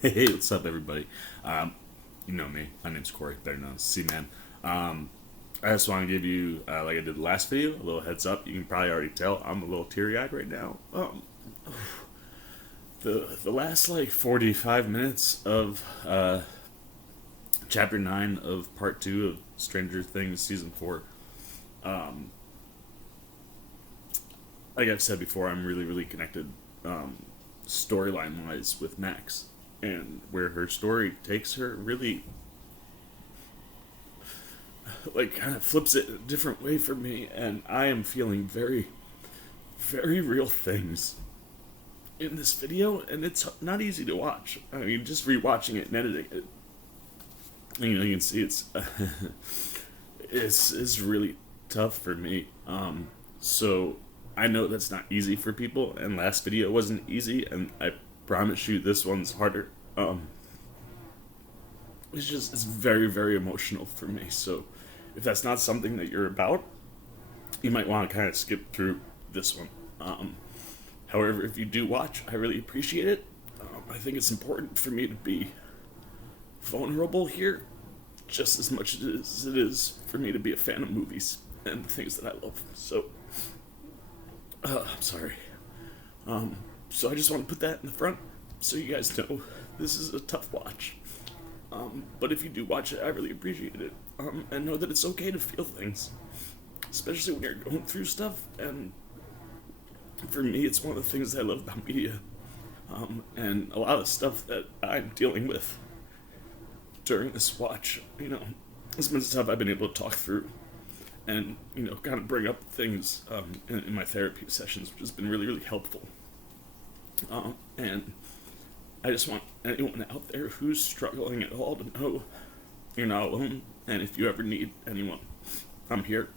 Hey, what's up, everybody? You know me. My name's Corey, better known as C-Man. I just want to give you, like I did the last video, a little heads up. You can probably already tell I'm a little teary-eyed right now. The last, 45 minutes of Chapter 9 of Part 2 of Stranger Things Season 4, um, like I've said before, I'm really, really connected storyline-wise with Max. And where her story takes her really kind of flips it a different way for me, and I am feeling very, very real things in this video, and it's not easy to watch. I mean, just rewatching it and editing it, you can see it's really tough for me. So I know that's not easy for people, and last video wasn't easy, and I promise you this one's harder. It's very, very emotional for me. So if that's not something that you're about, you might want to kind of skip through this one. However, if you do watch, I really appreciate it. I think it's important for me to be vulnerable here, just as much as it is for me to be a fan of movies and the things that I love. So, I'm sorry. So I just want to put that in the front so you guys know this is a tough watch. But if you do watch it, I really appreciate it. And know that it's okay to feel things, especially when you're going through stuff. And for me, it's one of the things that I love about media. And a lot of stuff that I'm dealing with during this watch, it's been stuff I've been able to talk through and, kind of bring up things in my therapy sessions, which has been really, really helpful. And I just want anyone out there who's struggling at all to know you're not alone, and if you ever need anyone, I'm here.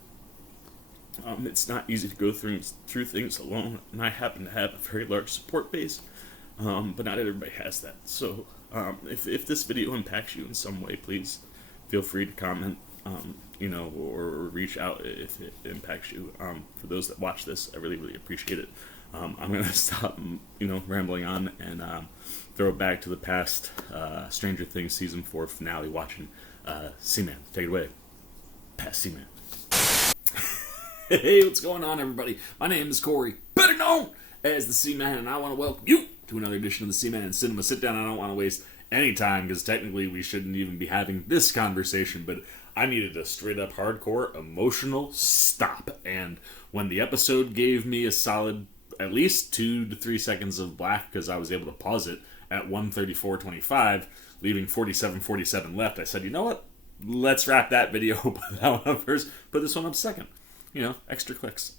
It's not easy to go through things alone, and I happen to have a very large support base, but not everybody has that. So if this video impacts you in some way, please feel free to comment, or reach out if it impacts you. For those that watch this, I really, really appreciate it. I'm going to stop, rambling on and throw it back to the past Stranger Things Season 4 finale watching C-Man. Take it away. Past C-Man. Hey, what's going on, everybody? My name is Corey, better known as the C-Man, and I want to welcome you to another edition of the C-Man Cinema Sit Down. I don't want to waste any time because technically we shouldn't even be having this conversation, but I needed a straight up hardcore emotional stop. And when the episode gave me a solid at least 2 to 3 seconds of black because I was able to pause it at 1:34:25, leaving 47:47 left, I said, you know what? Let's wrap that video, put that one up first, put this one up second. Extra clicks.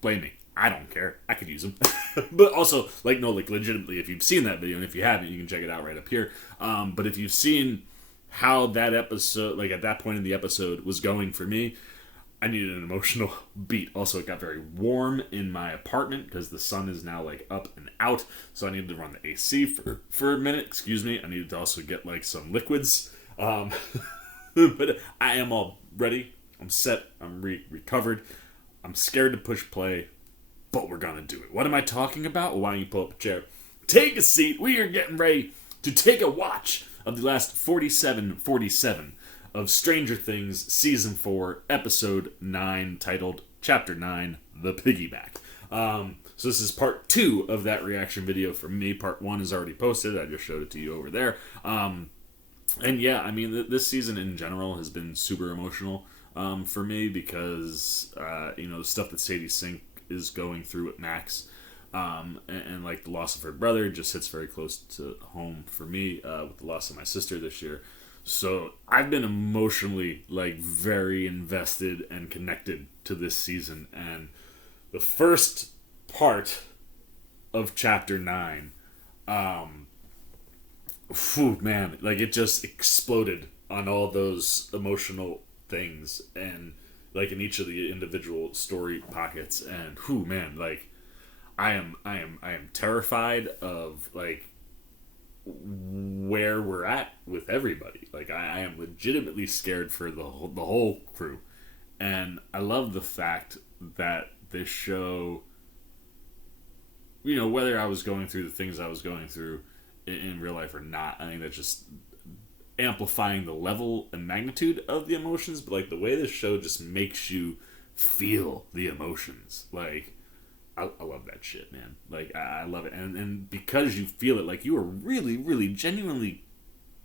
Blame me. I don't care. I could use them. But also, legitimately, if you've seen that video, and if you haven't, you can check it out right up here. But if you've seen how that episode, at that point in the episode, was going for me, I needed an emotional beat. Also, it got very warm in my apartment because the sun is now, up and out. So I needed to run the AC for a minute. Excuse me. I needed to also get, some liquids. But I am all ready. I'm set. I'm recovered. I'm scared to push play, but we're gonna do it. What am I talking about? Well, why don't you pull up a chair? Take a seat. We are getting ready to take a watch of the last 47 of Stranger Things Season 4, Episode 9, titled Chapter 9, The Piggyback. So this is part 2 of that reaction video from me. Part 1 is already posted. I just showed it to you over there. And yeah, I mean, this season in general has been super emotional for me because, the stuff that Sadie Sink is going through with Max and the loss of her brother just hits very close to home for me with the loss of my sister this year. So I've been emotionally, very invested and connected to this season. And the first part of Chapter 9, man, it just exploded on all those emotional things and in each of the individual story pockets. And man, I am terrified of where we're at with everybody. I am legitimately scared for the whole crew. And I love the fact that this show, whether I was going through the things I was going through in real life are not. I think that's just amplifying the level and magnitude of the emotions, but like the way this show just makes you feel the emotions. Like, I love that shit, man. Like, I love it. And because you feel it, like, you are really, really genuinely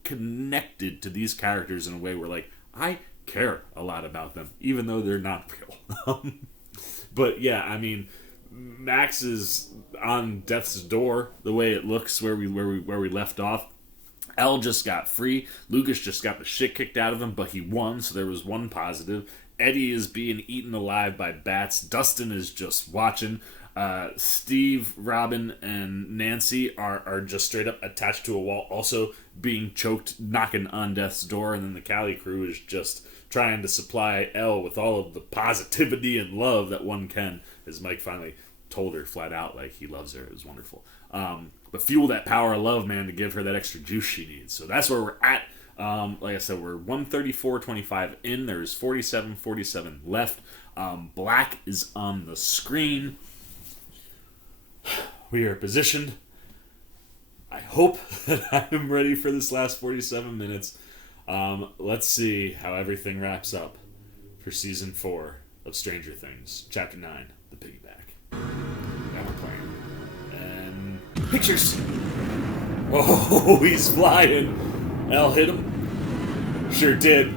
connected to these characters in a way where, like, I care a lot about them, even though they're not real. But yeah, I mean, Max is on death's door, the way it looks where we left off. Elle just got free. Lucas just got the shit kicked out of him, but he won, so there was one positive. Eddie is being eaten alive by bats. Dustin is just watching. Steve, Robin, and Nancy are just straight up attached to a wall, also being choked, knocking on death's door. And then the Cali crew is just trying to supply Elle with all of the positivity and love that one can, as Mike finally told her flat out, like, he loves her. It was wonderful. But fuel that power of love, man, to give her that extra juice she needs. So that's where we're at. Like I said, we're 134.25 in. There's 47 left. Black is on the screen. We are positioned. I hope that I am ready for this last 47 minutes. Let's see how everything wraps up for Season 4 of Stranger Things. Chapter 9, The Piggyback. Now we're playing. And pictures! Oh, he's flying! Elle hit him. Sure did.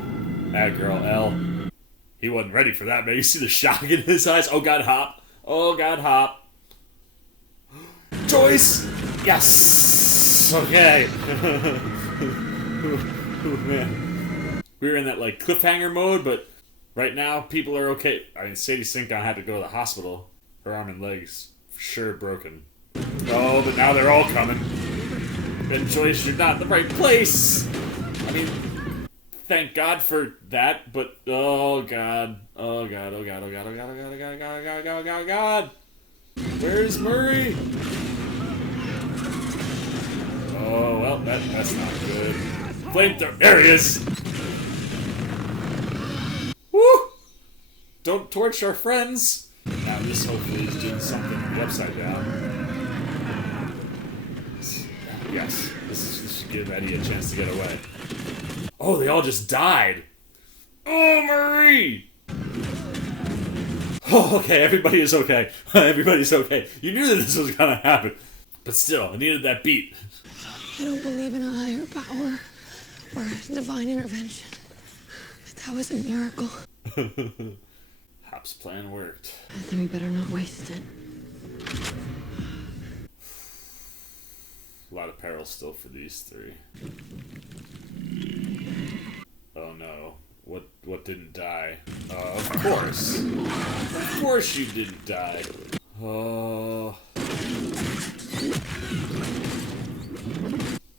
That girl, Elle. He wasn't ready for that, man. You see the shock in his eyes? Oh, God, Hop. Oh, God, Hop. Joyce! Yes! Okay. Ooh, man. We were in that, like, cliffhanger mode, but right now, people are okay. I mean, Sadie Sinkdown had to go to the hospital. Her arm and legs, for sure, broken. Oh, but now they're all coming. And Joyce, you're not in the right place! I mean, thank God for that, but oh God. Oh God, oh God, oh God, oh God, oh God, oh God, oh God, oh God, oh God, oh God, oh God! Where's Murray? Oh, well, that's not good. Flamethrower, there he is! Woo! Don't torch our friends! Now this hopefully is doing something in the Upside Down. Yes, this should give Eddie a chance to get away. Oh, they all just died! Oh, Marie! Oh, okay, everybody is okay. Everybody's okay. You knew that this was gonna happen. But still, I needed that beat. I don't believe in a higher power or divine intervention. But that was a miracle. Hop's plan worked. Then we better not waste it. A lot of peril still for these three. Oh no. What didn't die? Of course. Of course you didn't die. Oh.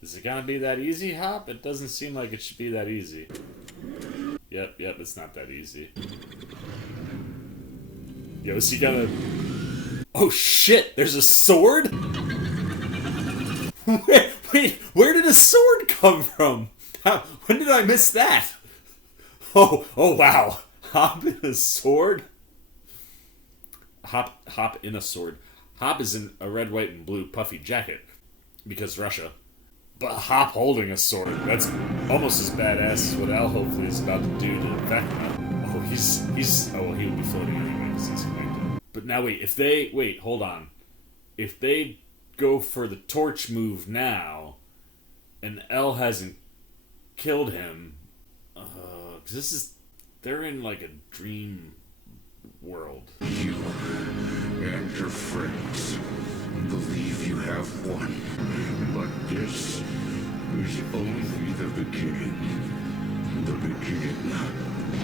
Is it gonna be that easy, Hop? It doesn't seem like it should be that easy. Yep, it's not that easy. Yo, is he gonna... Oh shit, there's a sword? Wait, where did a sword come from? When did I miss that? Oh wow. Hop in a sword? Hop in a sword. Hop is in a red, white, and blue puffy jacket. Because Russia. But Hop holding a sword, that's almost as badass as what Al hopefully is about to do to infect him. Oh, he would be floating anyway because he's connected. But now wait, hold on. If they go for the torch move now, and Elle hasn't killed him, because they're in like a dream world. You and your friends believe you have won, but this is only the beginning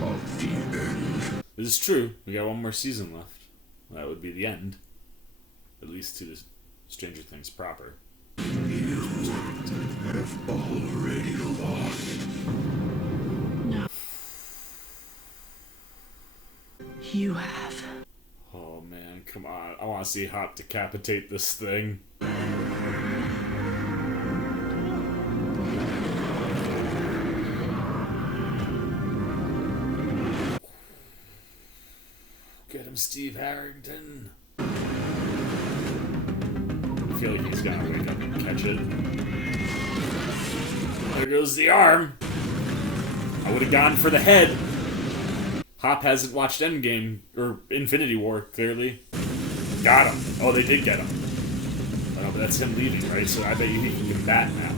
of the end. This is true. We got one more season left. That would be the end. At least to the Stranger Things proper. You have already lost. No. You have. Oh man, come on. I want to see Hop decapitate this thing. Get him, Steve Harrington. I feel like he's gonna wake up and catch it. There goes the arm. I would have gone for the head. Hop hasn't watched Endgame, or Infinity War, clearly. Got him. Oh, they did get him. I know, but that's him leaving, right? So I bet you he can get back now.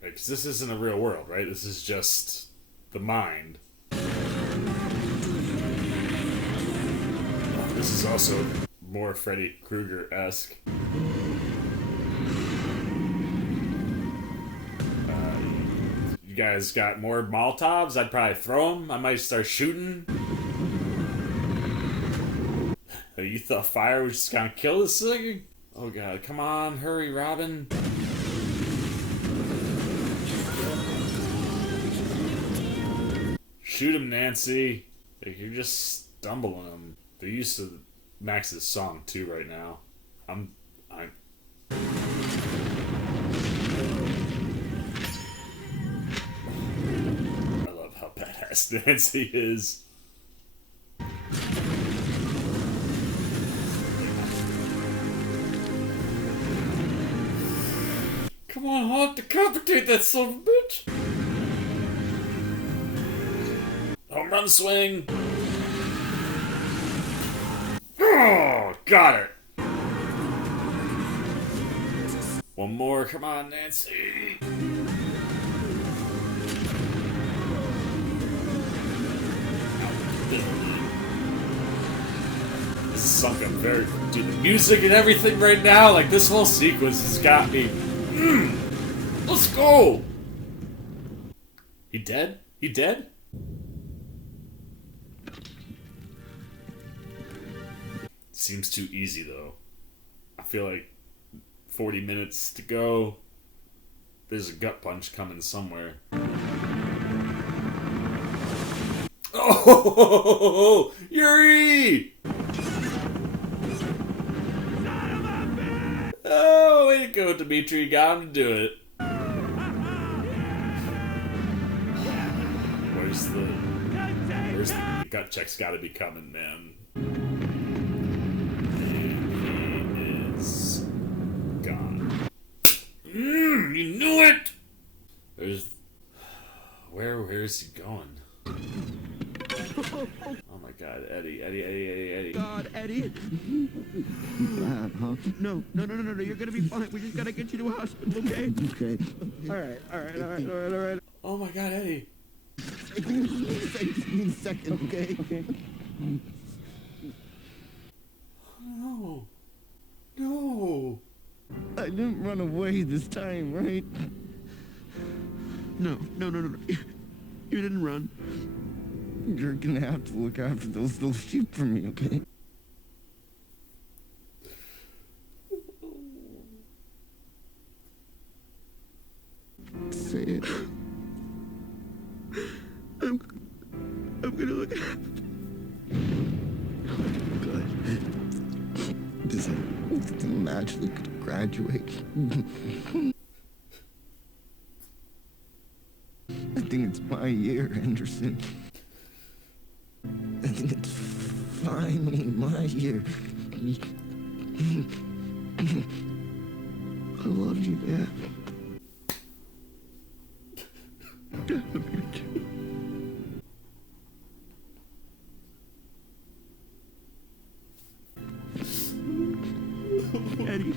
Because this isn't a real world, right? This is just the mind. Oh, this is also more Freddy Krueger-esque. You guys got more Molotovs? I'd probably throw them. I might start shooting. You thought fire was just gonna kill this thing? Oh god, come on, hurry, Robin. Shoot him, Nancy. Like, you're just stumbling him. They're used to Max's song too right now. I love how badass Nancy is. Come on, Hawk, decapitate that son of a bitch! Home run swing! Oh, got it! One more, come on, Nancy! This is something very... Dude, the music and everything right now, like, this whole sequence has got me... Let's go! He dead? He dead? Seems too easy, though. I feel like 40 minutes to go. There's a gut punch coming somewhere. Oh, Yuri! Oh, way to go, Dimitri. Got him to do it. Where's the gut check's gotta be coming, man. And he is gone. You knew it! Where's he going? Oh my god, Eddie. God, Eddie. Bad, huh? No, you're gonna be fine. We just gotta get you to a hospital, okay? Okay. All right. Oh my god, Eddie. Give me a second, okay? No. I didn't run away this time, right? No. You didn't run. You're gonna have to look after those little sheep for me, okay? Say it. I'm gonna look after. Good. This thing magically could graduate. I think it's my year, Anderson. I think it's finally my year. I love you, Dad. Eddie.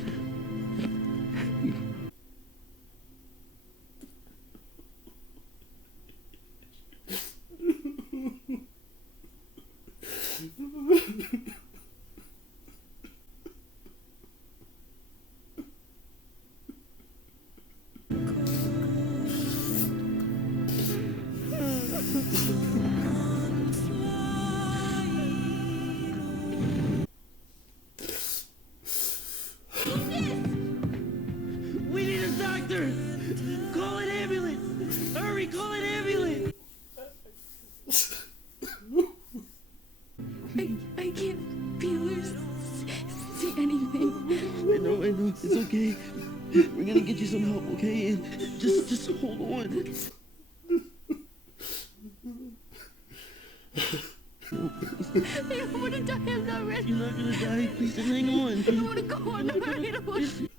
We need a doctor! Call an ambulance! Hurry, call an ambulance! I can't feel or see anything. I know, it's okay. We're gonna get you some help, okay? And just hold on. I don't want to die. I'm not ready. You're not gonna die. Please just hang on. I don't want to go on. I don't want to.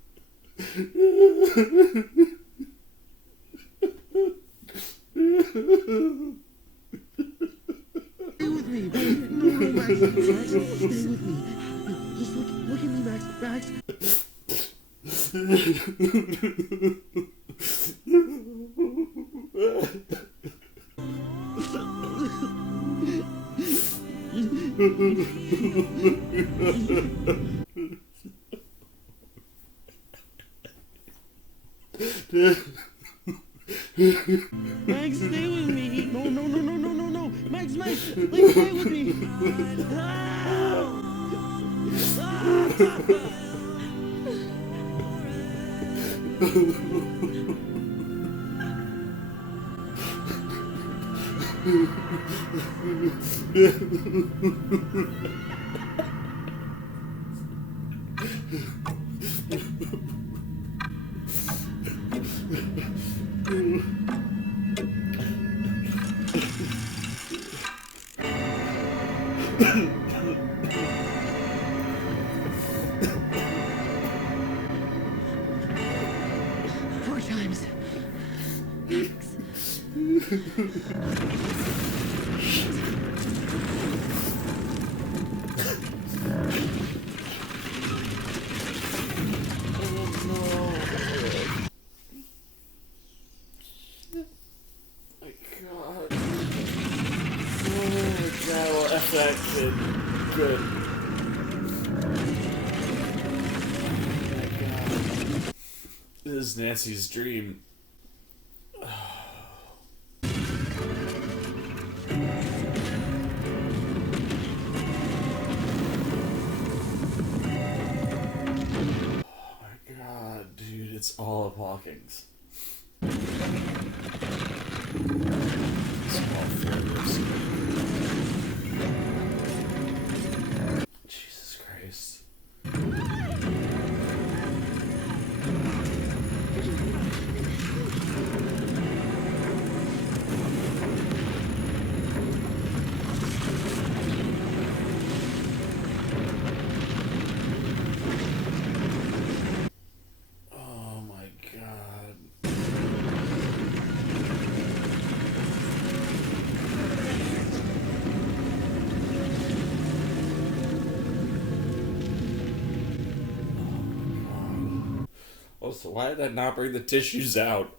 Stay with me. Just look at me, Max. Max. Max, stay with me. No. Max, please stay with me. Four times. That kid. Good. Oh my god. This is Nancy's dream. Oh my god, dude, it's all of Hawkins. It's all failures. Jesus Christ. Oh my god. Also, why did I not bring the tissues out?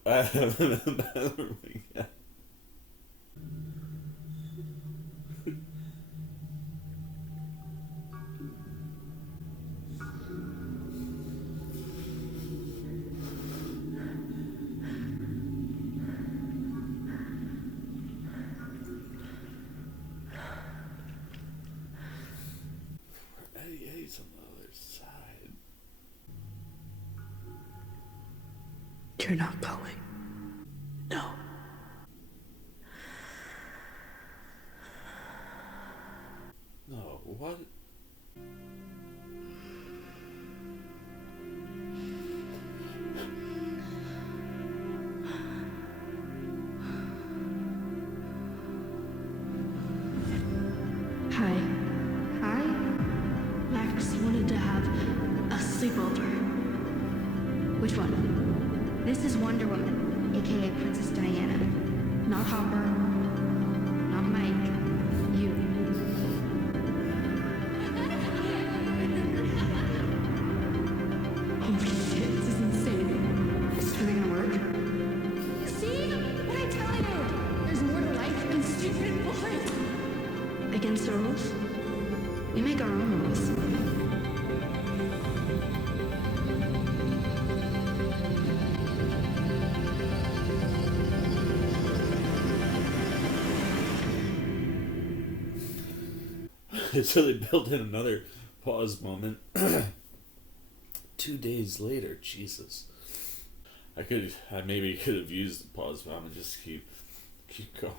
Eddie's on the other side. You're not going. No. No, what? Hi. Hi? Max wanted to have a sleepover. Which one? This is Wonder Woman, aka Princess Diana. Not Hopper. Not Mike. You. Holy shit, this is insane. Is this really gonna work? See? What I tell you? There's more to life than stupid bullets. Against the rules? We make our own rules. So they built in another pause moment. 2 days later, Jesus. I maybe could have used the pause moment and just keep going.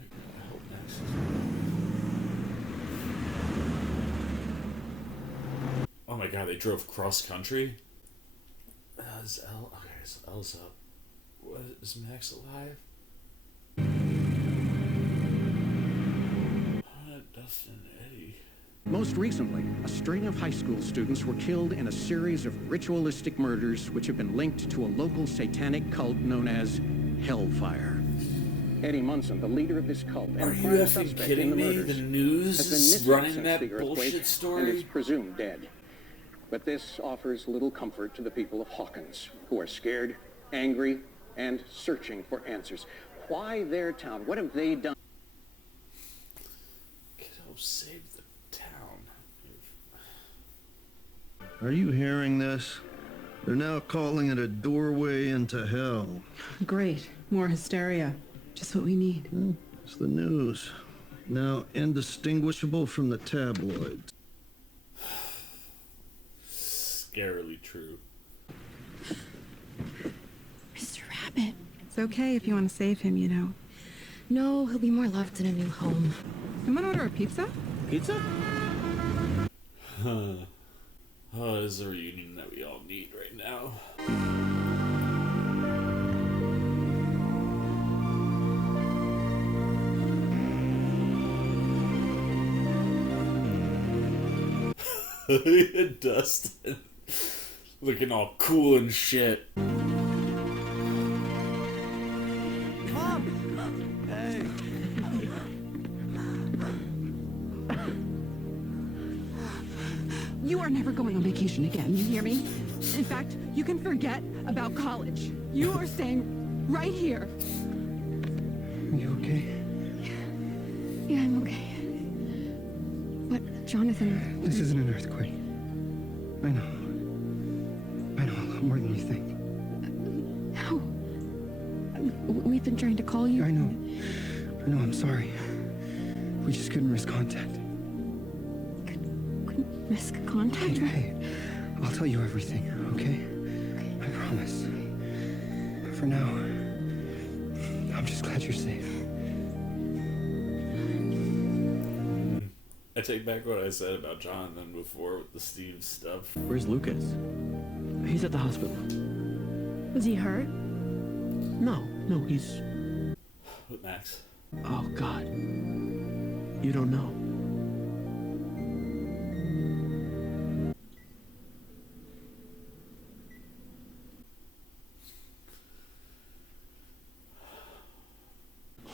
I hope next. Oh my god, they drove cross country? Is okay, so Elle's up. What, is Max alive? Dustin and Eddie. Most recently, a string of high school students were killed in a series of ritualistic murders which have been linked to a local satanic cult known as Hellfire. Eddie Munson, the leader of this cult Are and you prime effing suspect in kidding the me? murders, The news has been is missing running since that the earthquake bullshit and is story? presumed dead. But this offers little comfort to the people of Hawkins, who are scared, angry, and searching for answers. Why their town? What have they done? Kiddo saved the town. Are you hearing this? They're now calling it a doorway into hell. Great. More hysteria. Just what we need. It's the news. Now indistinguishable from the tabloids. Scarily true. Mr. Rabbit. It's okay if you want to save him, you know. No, he'll be more loved in a new home. Someone order a pizza? Pizza? Oh, this is a reunion that we all need right now. Dustin. Looking all cool and shit. You are never going on vacation again, you hear me? In fact, you can forget about college. You are staying right here. Are you okay? Yeah, I'm okay. But, Jonathan... This isn't an earthquake. I know. I know a lot more than you think. How? We've been trying to call you. I know, I'm sorry. We just couldn't risk contact. Couldn't risk contact? Hey, I'll tell you everything, okay? I promise. But for now, I'm just glad you're safe. I take back what I said about Jonathan before with the Steve stuff. Where's Lucas? He's at the hospital. Was he hurt? No, he's... With Max. Oh, God. You don't know.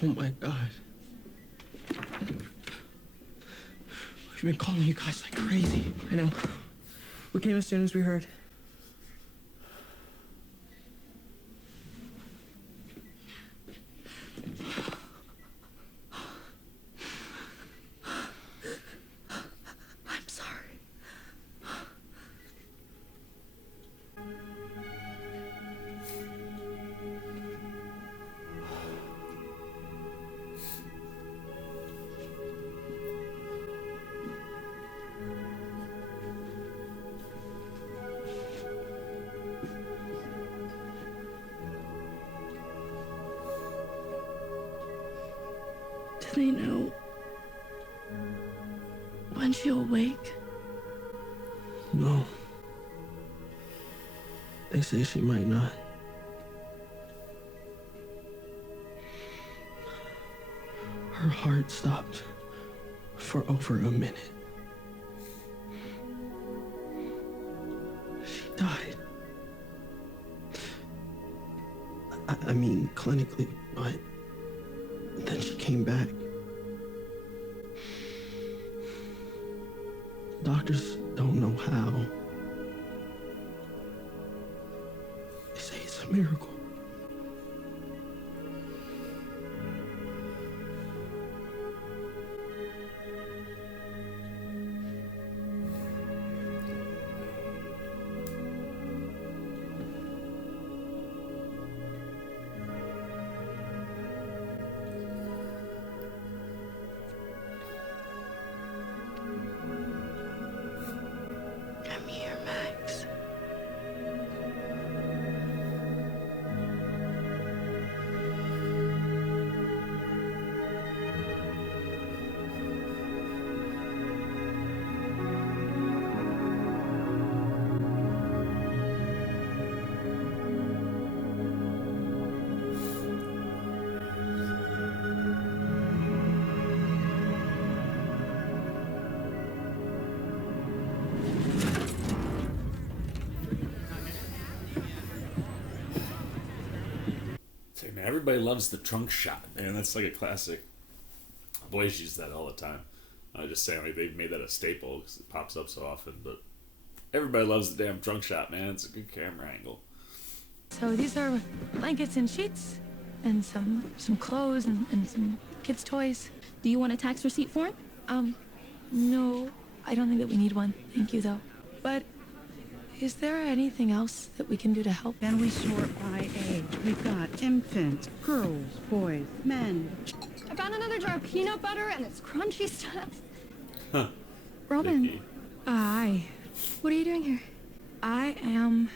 Oh, my God. We've been calling you guys like crazy. I know. We came as soon as we heard. I'm sorry. Do they know when she'll wake? No. They say she might not. Her heart stopped for over a minute. She died. I mean, clinically, but then she came back. Doctors don't know how. They say it's a miracle. I'm here, Max. Man, everybody loves the trunk shot, man. That's like a classic. Boys use that all the time. I just saying, like, they've made that a staple because it pops up so often. But everybody loves the damn trunk shot, man. It's a good camera angle. So these are blankets and sheets, and some clothes and some kids' toys. Do you want a tax receipt form? No, I don't think that we need one. Thank you, though. But is there anything else that we can do to help? Then we sort by age. We've got infants, girls, boys, men. I found another jar of peanut butter and it's crunchy stuff. Huh. Robin, Vicky. Hi. what are you doing here? I am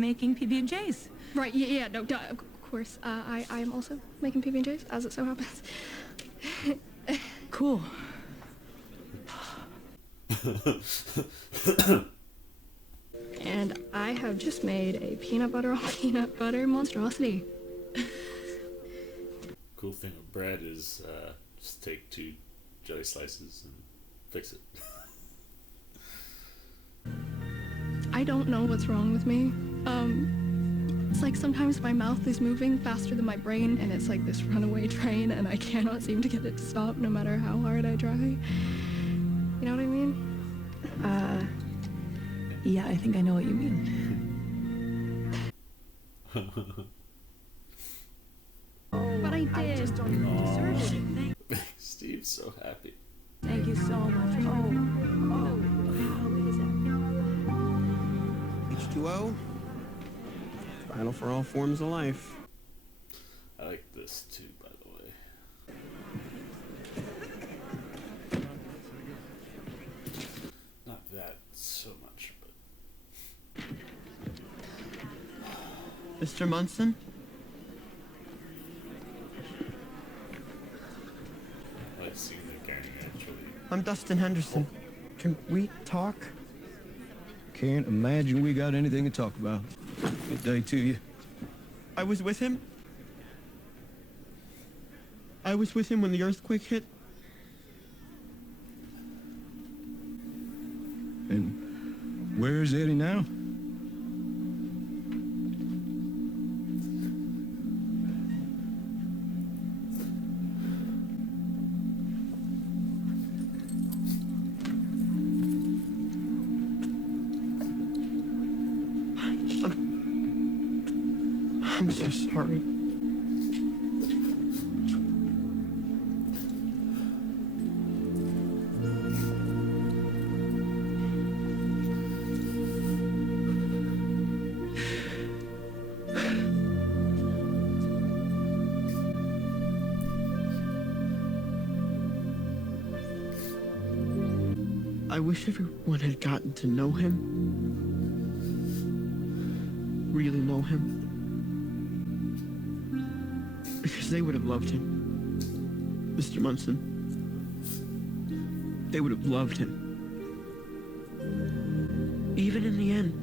making PB&Js. Right, yeah, no, duh, of course. I am also making PB&Js, as it so happens. Cool. And I have just made a peanut butter on peanut butter monstrosity. Cool thing with bread is just take 2 jelly slices and fix it. I don't know what's wrong with me. It's like sometimes my mouth is moving faster than my brain, and it's like this runaway train, and I cannot seem to get it to stop no matter how hard I try. You know what I mean? Yeah, I think I know what you mean. But I did. Steve's so happy. Thank you so much. Oh, how big is that? H2O. Vital for all forms of life. I like this too, by the way. Not that so much, but Mr. Munson? I like seeing the gang actually. I'm Dustin Henderson. Can we talk? Can't imagine we got anything to talk about. Good day to you. I was with him. I was with him when the earthquake hit. And where is Eddie now? I'm so sorry. I wish everyone had gotten to know him. Really know him. Because they would have loved him. Mr. Munson. They would have loved him. Even in the end,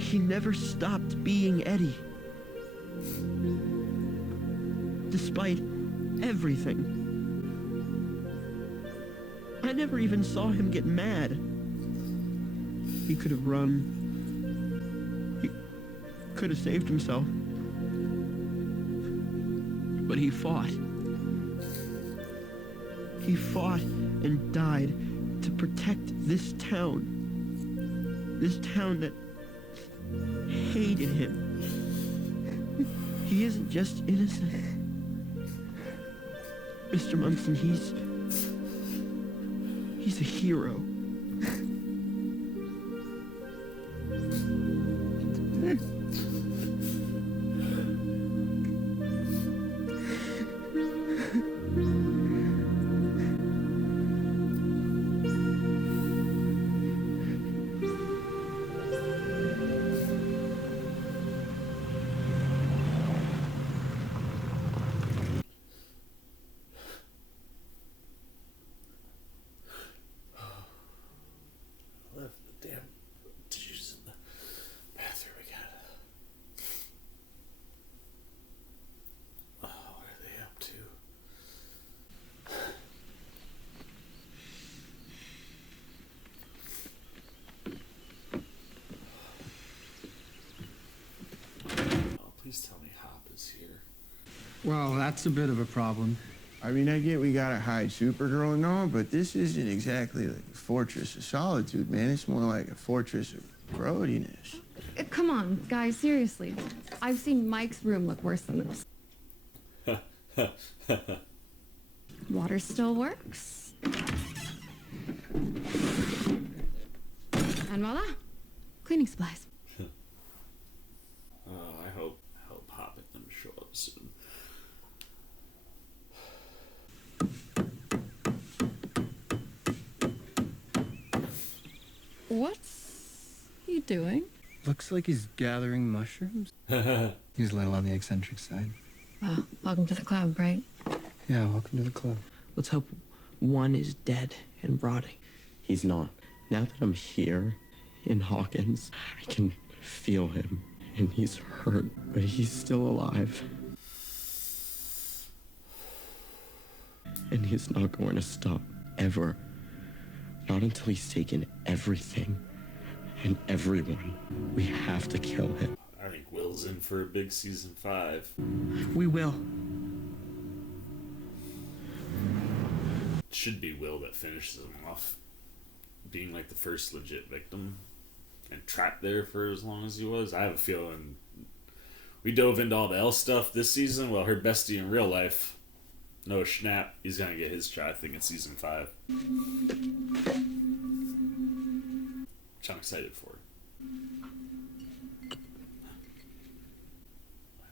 he never stopped being Eddie. Despite everything. I never even saw him get mad. He could have run. He could have saved himself. But he fought. He fought and died to protect this town. This town that hated him. He isn't just innocent. Mr. Munson, he's a hero. Well, that's a bit of a problem. I mean, I get we gotta hide Supergirl and all, but this isn't exactly like a fortress of solitude, man. It's more like a fortress of growiness. Come on, guys, seriously. I've seen Mike's room look worse than this. Water still works. And voila, cleaning supplies. I hope Hop and them show up soon. What's he doing? Looks like he's gathering mushrooms. He's a little on the eccentric side. Well, welcome to the club, right? Yeah, welcome to the club. Let's hope one is dead and rotting. He's not. Now that I'm here in Hawkins, I can feel him. And he's hurt, but he's still alive. And he's not going to stop, ever. Not until he's taken everything and everyone. We have to kill him. I think Will's in for a big season 5. We will. It should be Will that finishes him off, being like the first legit victim and trapped there for as long as he was. I have a feeling we dove into all the L stuff this season. Well, her bestie in real life, Noah Schnapp, he's gonna get his try, I think, in season 5. Which I'm excited for.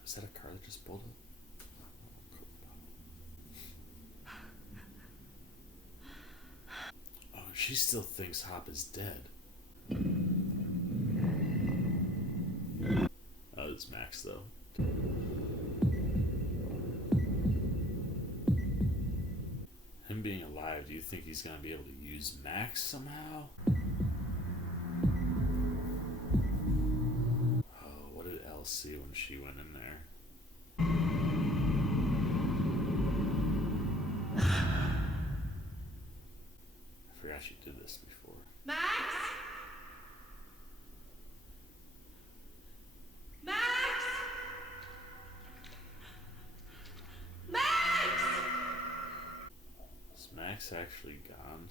Was that a car that just pulled up? Oh, she still thinks Hop is dead. Oh, it's Max, though. Him being alive, do you think he's gonna be able to use Max somehow? Oh, what did Elle see when she went in there? I forgot she did this before. Max? Max? Max? Is Max actually gone?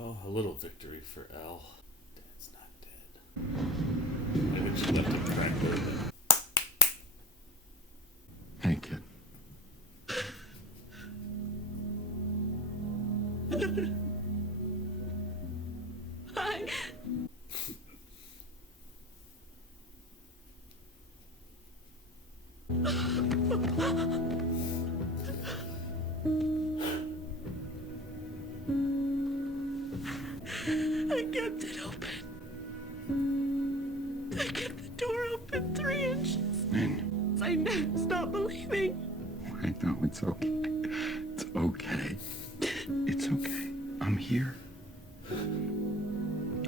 Oh, a little victory for Elle. Dad's not dead. Maybe she left him cracked open. Hey, kid. Hi. I kept it open. I kept the door open 3 inches. Man, I never stopped believing. I know it's okay. It's okay. It's okay. I'm here.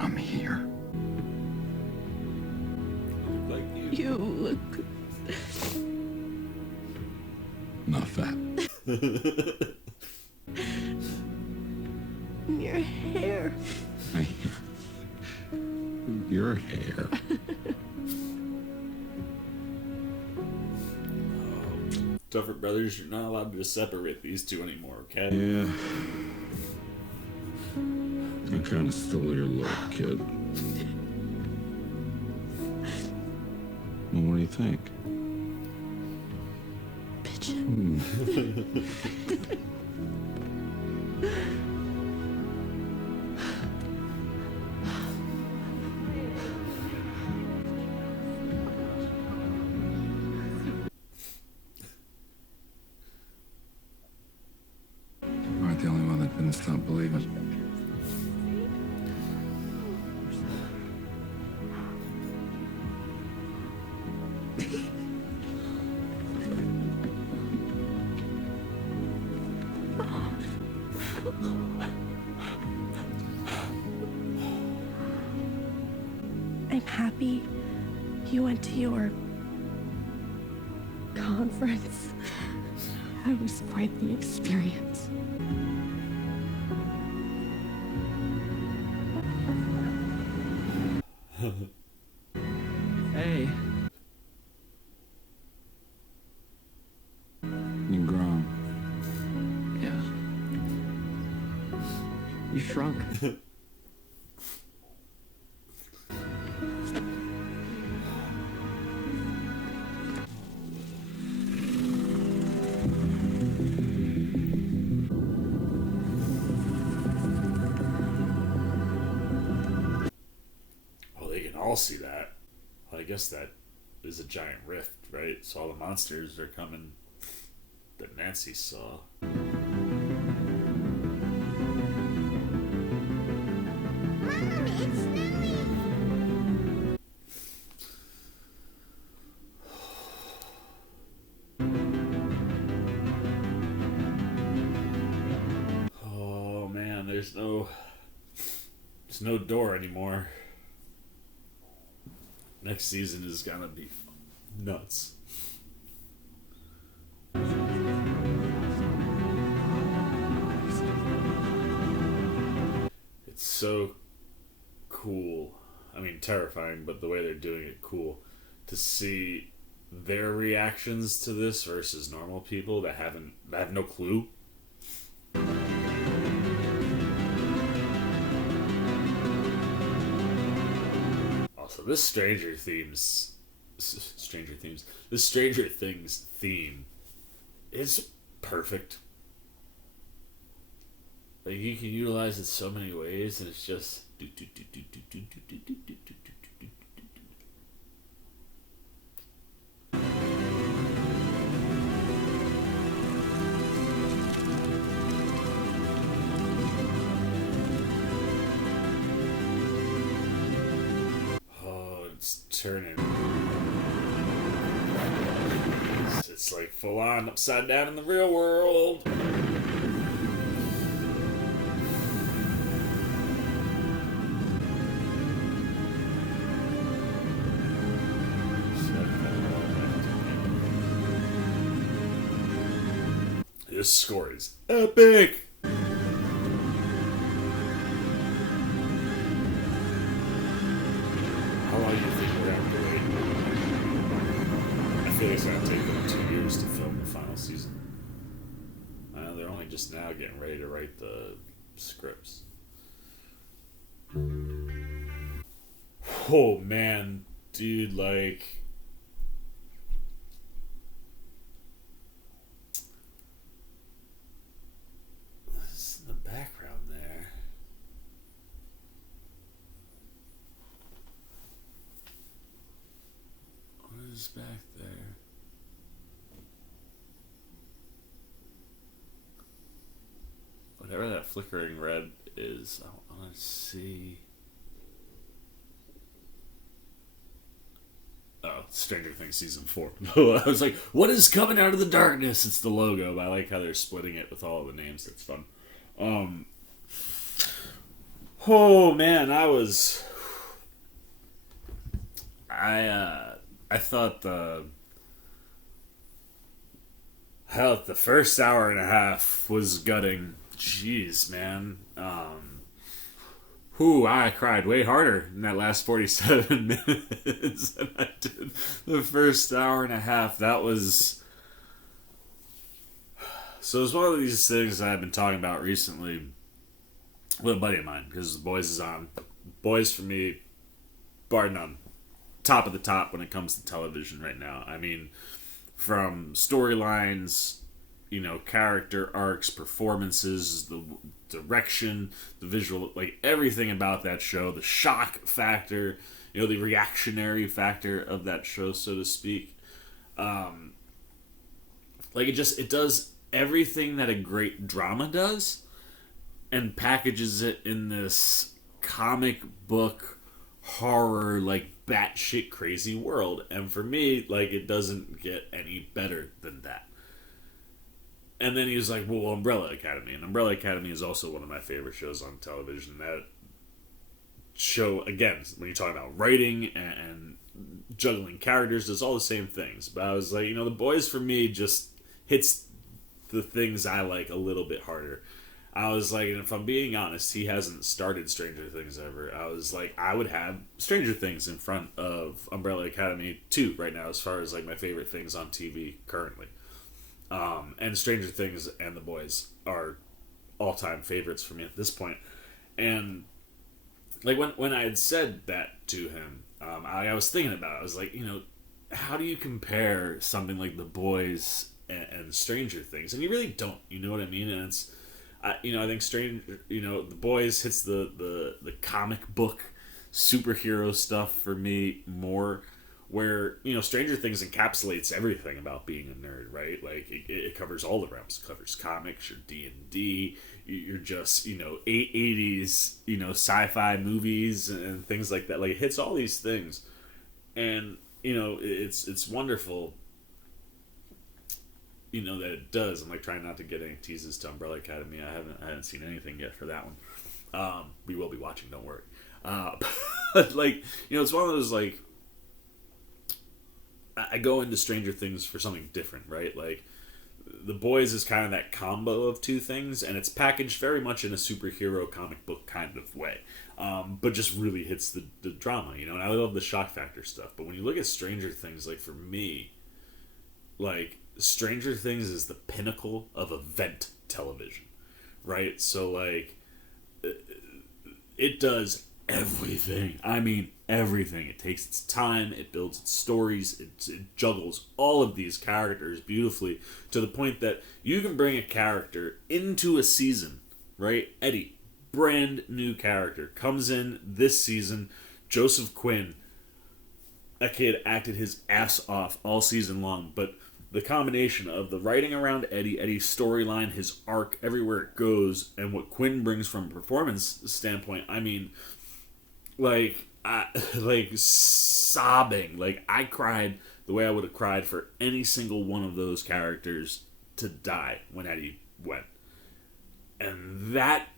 I'm here. Like you. You look Not fat. your hair. Your hair. Duffer Brothers, you're not allowed to separate these two anymore, okay? Yeah. I kind of stole your look, kid. Well, what do you think? Pigeon. You aren't the only one that didn't stop believing. I'm happy you went to your conference. It was quite the experience. Hey. You grown. Yeah. You shrunk. Oh, they can all see that. Well, I guess that is a giant rift, right? So all the monsters are coming that Nancy saw. Oh man, there's no door anymore. Next season is gonna be nuts. It's so cool. I mean, terrifying, but the way they're doing it, cool. To see their reactions to this versus normal people that have no clue. Also, this Stranger Things theme is perfect. Like, you can utilize it so many ways, and it's just it's turning. It's like full on upside down in the real world. This score is epic. How long do you think we're going to wait? I feel like it's going to take them 2 years to film the final season. I know they're only just now getting ready to write the scripts. Oh man, dude, like... What's in the background there? What is back there? Whatever that flickering red is, I want to see. Oh, Stranger Things season 4. I was like, what is coming out of the darkness? It's the logo, but I like how they're splitting it with all the names. That's fun. Oh man, I thought the first hour and a half was gutting. Jeez, man. I cried way harder in that last 47 minutes than I did the first hour and a half. That was... So it's one of these things I've been talking about recently with a buddy of mine, because The Boys is on. Boys, for me, bar none, top of the top when it comes to television right now. I mean, from storylines, character arcs, performances, the direction, the visual, like everything about that show, the shock factor, the reactionary factor of that show, so to speak. It does everything that a great drama does and packages it in this comic book horror, like batshit crazy world. And for me, it doesn't get any better than that. And then he was like, well, Umbrella Academy. And Umbrella Academy is also one of my favorite shows on television. That show, again, when you're talking about writing and juggling characters, it's all the same things. But I was like, The Boys for me just hits the things I like a little bit harder. I was like, and if I'm being honest, he hasn't started Stranger Things ever. I was like, I would have Stranger Things in front of Umbrella Academy 2 right now, as far as like my favorite things on TV currently. And Stranger Things and The Boys are all-time favorites for me at this point. And like when I had said that to him, I was thinking about it. I was like, how do you compare something like The Boys and Stranger Things? And you really don't. You know what I mean? And it's, I think The Boys hits the comic book superhero stuff for me more, where Stranger Things encapsulates everything about being a nerd, right? Like it covers all the realms. It covers comics, your D&D, you're just 80s sci-fi movies and things like that. Like it hits all these things, and it's wonderful. That it does. I'm like trying not to get any teases to Umbrella Academy. I haven't seen anything yet for that one. We will be watching, don't worry. But like, it's one of those, like, I go into Stranger Things for something different, right? Like, The Boys is kind of that combo of two things, and it's packaged very much in a superhero comic book kind of way, but just really hits the drama, and I love the shock factor stuff. But when you look at Stranger Things, like, for me, like, Stranger Things is the pinnacle of event television, right? So, like, it does everything. I mean, everything. It takes its time, it builds its stories, it juggles all of these characters beautifully to the point that you can bring a character into a season, right? Eddie, brand new character, comes in this season. Joseph Quinn, that kid acted his ass off all season long, but the combination of the writing around Eddie's storyline, his arc, everywhere it goes, and what Quinn brings from a performance standpoint, I mean, like sobbing. Like, I cried the way I would have cried for any single one of those characters to die when Eddie went. And that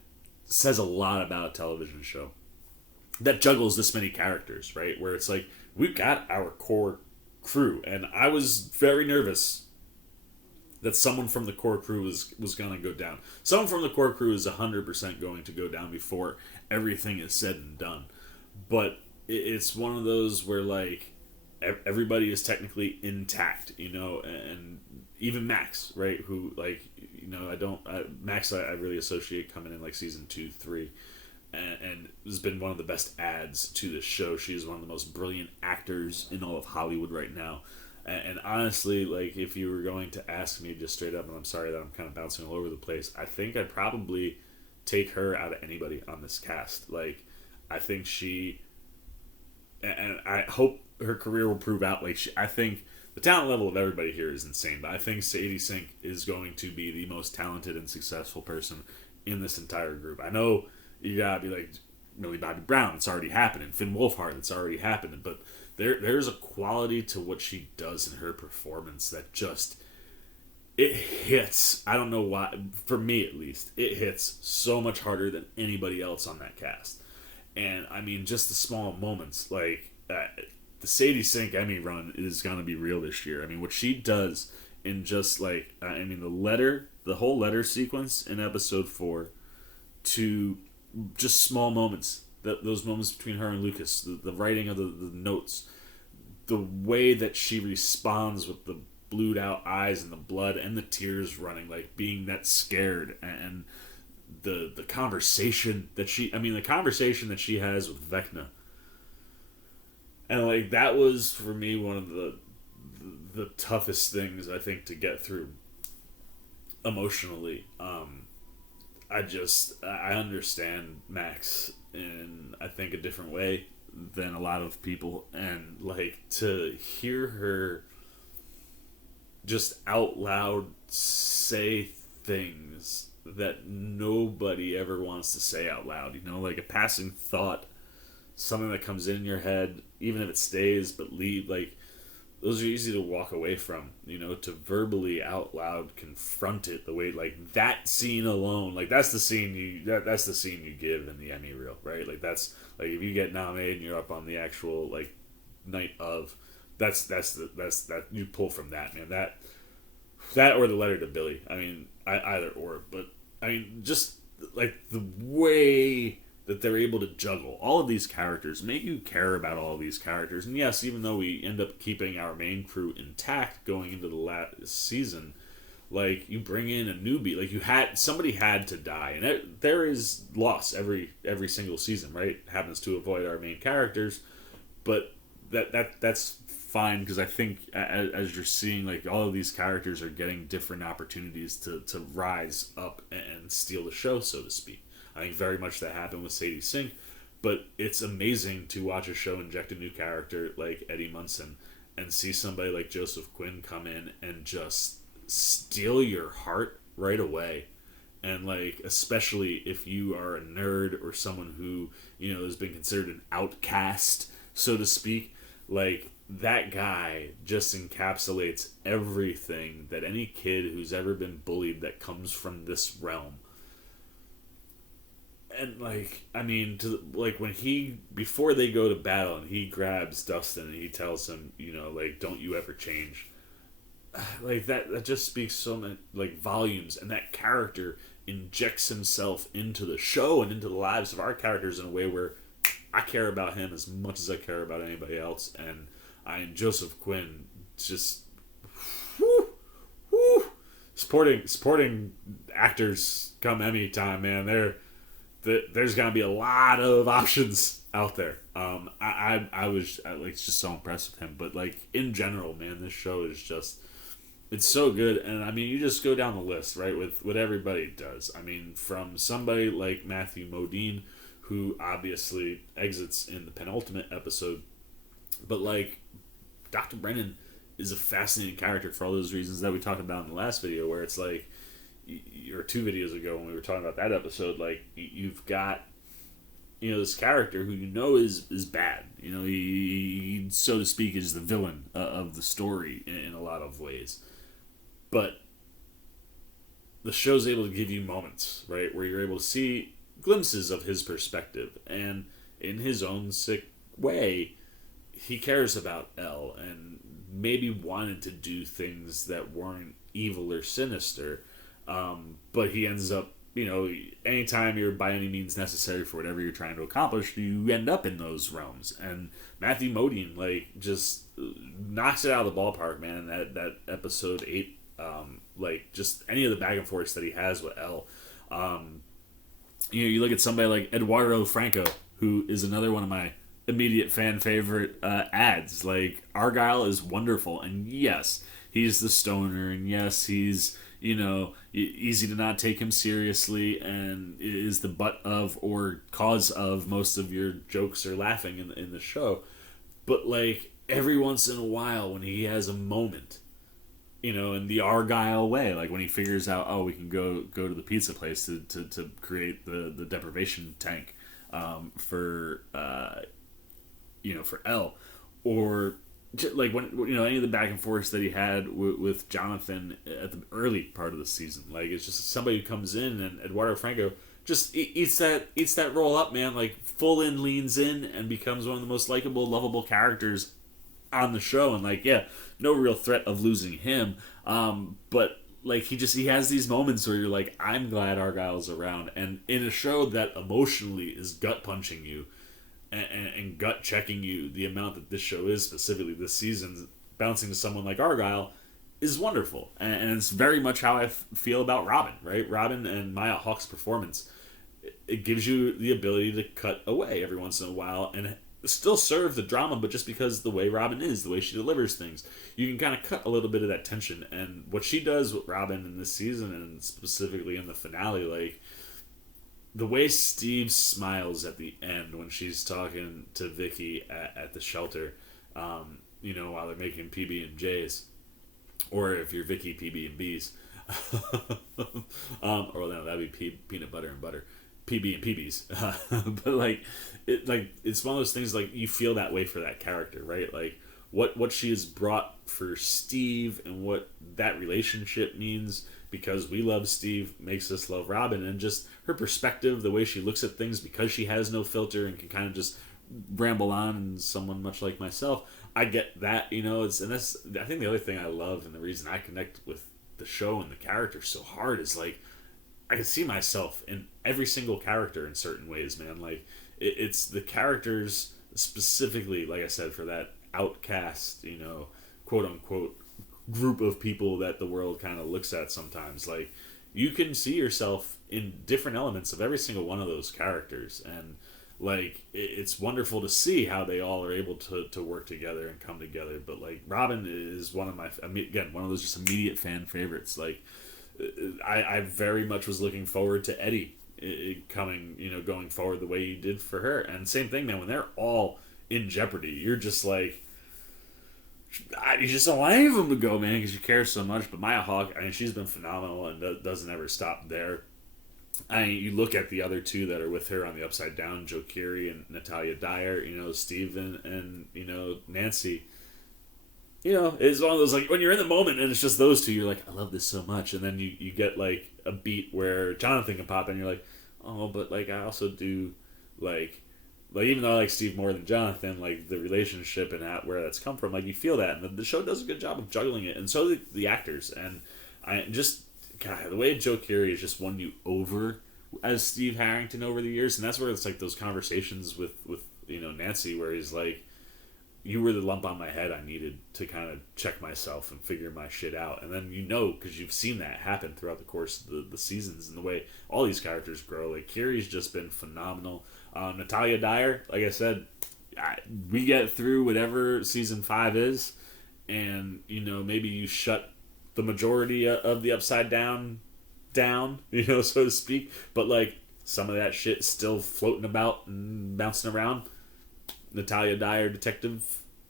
says a lot about a television show that juggles this many characters, right? Where it's like, we've got our core crew, and I was very nervous that someone from the core crew was going to go down. Someone from the core crew is 100% going to go down before everything is said and done. But it's one of those where, like, everybody is technically intact, and even Max, right? Who, like, Max, I really associate coming in like season 2, 3, and has been one of the best adds to this show. She's one of the most brilliant actors in all of Hollywood right now. And honestly, like, if you were going to ask me just straight up, and I'm sorry that I'm kind of bouncing all over the place, I think I'd probably take her out of anybody on this cast. Like, I think and I hope her career will prove out. Like, I think the talent level of everybody here is insane, but I think Sadie Sink is going to be the most talented and successful person in this entire group. I know you gotta be like Millie Bobby Brown, it's already happening. Finn Wolfhard, it's already happening. But there's a quality to what she does in her performance that just, it hits. I don't know why, for me at least, it hits so much harder than anybody else on that cast. And I mean, just the small moments, like the Sadie Sink Emmy run is gonna be real this year. I mean, what she does in just like, the whole letter sequence in episode 4, to just small moments, those moments between her and Lucas, the writing of the notes, the way that she responds with the blued out eyes and the blood and the tears running, like being that scared, and the conversation that she has with Vecna, and like that was for me one of the toughest things I think to get through emotionally. I understand Max in, I think, a different way than a lot of people, and like to hear her just out loud say things that nobody ever wants to say out loud, like a passing thought, something that comes in your head, even if it stays but leave, like, those are easy to walk away from, to verbally out loud confront it the way, like, that scene alone, like, that's the scene you give in the Emmy reel, right? Like, that's, like, if you get nominated and you're up on the actual, like, night of, that's that you pull from that, man. That or the letter to Billy. I mean, either or. But, I mean, just, like, the way that they're able to juggle all of these characters, make you care about all of these characters. And yes, even though we end up keeping our main crew intact going into the last season, like, you bring in a newbie. Like, somebody had to die. And there is loss every single season, right? Happens to avoid our main characters. But that's fine, because I think as you're seeing, like, all of these characters are getting different opportunities to rise up and steal the show, so to speak. I think very much that happened with Sadie Sink, but it's amazing to watch a show inject a new character like Eddie Munson and see somebody like Joseph Quinn come in and just steal your heart right away. And, like, especially if you are a nerd or someone who, you know, has been considered an outcast, so to speak, like, that guy just encapsulates everything that any kid who's ever been bullied that comes from this realm. And, like, I mean, when before they go to battle and he grabs Dustin and he tells him, you know, like, don't you ever change. Like, that just speaks so many, like, volumes. And that character injects himself into the show and into the lives of our characters in a way where I care about him as much as I care about anybody else. And Joseph Quinn just, supporting actors come Emmy time, man. There's gonna be a lot of options out there. I was like just so impressed with him, but, like, in general, man, this show is just, it's so good. And I mean, you just go down the list, right, with what everybody does. I mean, from somebody like Matthew Modine, who obviously exits in the penultimate episode, but, like, Dr. Brennan is a fascinating character for all those reasons that we talked about in the last video, where it's like, or 2 videos ago when we were talking about that episode, like, you've got, you know, this character who you know is bad. You know, he so to speak is the villain of the story in a lot of ways. But the show's able to give you moments, right, where you're able to see glimpses of his perspective, and in his own sick way, he cares about Elle and maybe wanted to do things that weren't evil or sinister. But he ends up, you know, anytime you're by any means necessary for whatever you're trying to accomplish, you end up in those realms. And Matthew Modine, like, just knocks it out of the ballpark, man. That episode 8, like, just any of the back and forth that he has with Elle. You know, you look at somebody like Eduardo Franco, who is another one of my immediate fan favorite ads. Like, Argyle is wonderful, and yes, he's the stoner, and yes, he's, you know, easy to not take him seriously, and is the butt of or cause of most of your jokes or laughing in the show. But, like, every once in a while, when he has a moment, you know, in the Argyle way, like when he figures out, oh, we can go to the pizza place to create the deprivation tank for you know, for Elle, or like when, you know, any of the back and forth that he had with Jonathan at the early part of the season. Like, it's just somebody who comes in, and Eduardo Franco just eats that roll up, man. Like, full in, leans in, and becomes one of the most likable, lovable characters on the show. And, like, yeah, no real threat of losing him. But, like, he has these moments where you're like, I'm glad Argyle's around. And in a show that emotionally is gut punching you and gut checking you, the amount that this show is, specifically this season, bouncing to someone like Argyle is wonderful. And it's very much how I feel about Robin, right? Robin and Maya Hawke's performance, it gives you the ability to cut away every once in a while and still serve the drama, but just because the way Robin is, the way she delivers things, you can kind of cut a little bit of that tension. And what she does with Robin in this season, and specifically in the finale, like, the way Steve smiles at the end when she's talking to Vicky at the shelter, you know, while they're making PB&Js, or if you're Vicky, PB&Bs, or no, that'd be peanut butter and butter, PB and PBs. But, like, it's one of those things, like, you feel that way for that character, right? Like, what she has brought for Steve and what that relationship means, because we love Steve, makes us love Robin, and just her perspective, the way she looks at things, because she has no filter and can kind of just ramble on, and someone much like myself, I get that, you know. And that's, I think, the other thing I love, and the reason I connect with the show and the characters so hard is like I can see myself in every single character in certain ways, man. Like it's the characters specifically, like I said, for that outcast, you know, quote unquote group of people that the world kind of looks at sometimes. Like you can see yourself in different elements of every single one of those characters, and like it's wonderful to see how they all are able to work together and come together. But like Robin is one of my, again, one of those just immediate fan favorites. Like I very much was looking forward to Eddie coming, you know, going forward the way he did for her. And same thing, man, when they're all in jeopardy, you're just like, you just don't want any of them to go, man, because you care so much. But Maya Hawke, I mean, she's been phenomenal and doesn't ever stop there. I mean, you look at the other two that are with her on the Upside Down, Joe Keery and Natalia Dyer, you know, Steve and you know, Nancy. You know, it's one of those, like, when you're in the moment and it's just those two, you're like, I love this so much. And then you get, like, a beat where Jonathan can pop in, and you're like, oh, but, like, I also do, like, even though I like Steve more than Jonathan, like, the relationship and where that's come from, like, you feel that. And the show does a good job of juggling it. And so do the actors. And I just, God, the way Joe Keery has just won you over as Steve Harrington over the years. And that's where it's, like, those conversations with you know, Nancy, where he's like, you were the lump on my head I needed to kind of check myself and figure my shit out. And then, you know, because you've seen that happen throughout the course of the seasons and the way all these characters grow. Like, Kiri's just been phenomenal. Natalia Dyer, like I said, we get through whatever season 5 is, and, you know, maybe you shut the majority of the Upside Down, you know, so to speak. But, like, some of that shit's still floating about and bouncing around. Natalia Dyer Detective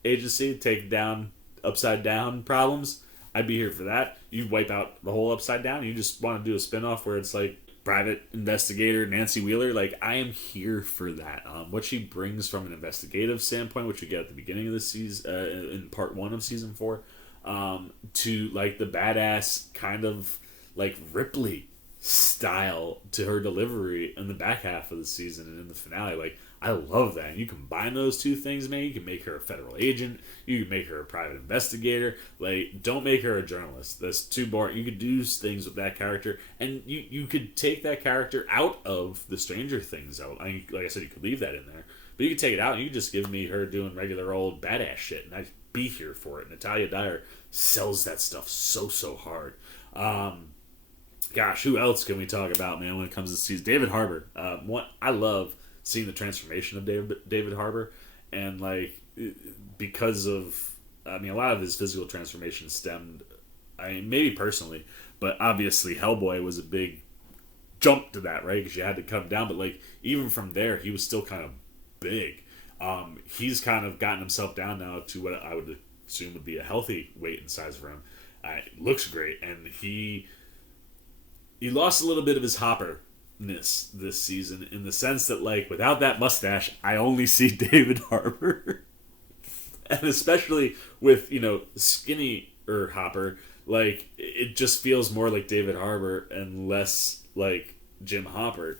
Agency, take down Upside Down problems. I'd be here for that. You wipe out the whole Upside Down. You just want to do a spinoff where it's like private investigator Nancy Wheeler. Like, I am here for that. What she brings from an investigative standpoint, which we get at the beginning of the season, in part 1 of season 4, to like the badass kind of like Ripley style to her delivery in the back half of the season and in the finale. Like, I love that. And you combine those two things, man. You can make her a federal agent. You can make her a private investigator. Like, don't make her a journalist. That's too boring. You could do things with that character, and you could take that character out of the Stranger Things. I mean, like I said, you could leave that in there, but you could take it out and you could just give me her doing regular old badass shit, and I'd be here for it. Natalia Dyer sells that stuff so hard. Gosh, who else can we talk about, man, when it comes to season? David Harbour. I love seeing the transformation of David Harbour, and like, because of, I mean, a lot of his physical transformation stemmed, I mean, maybe personally, but obviously Hellboy was a big jump to that, right? Because you had to come down, but like, even from there, he was still kind of big. He's kind of gotten himself down now to what I would assume would be a healthy weight and size for him. Looks great, and he lost a little bit of his Hopper this season, in the sense that, like, without that mustache, I only see David Harbour. And especially with, you know, skinny Hopper, like, it just feels more like David Harbour and less like Jim Hopper.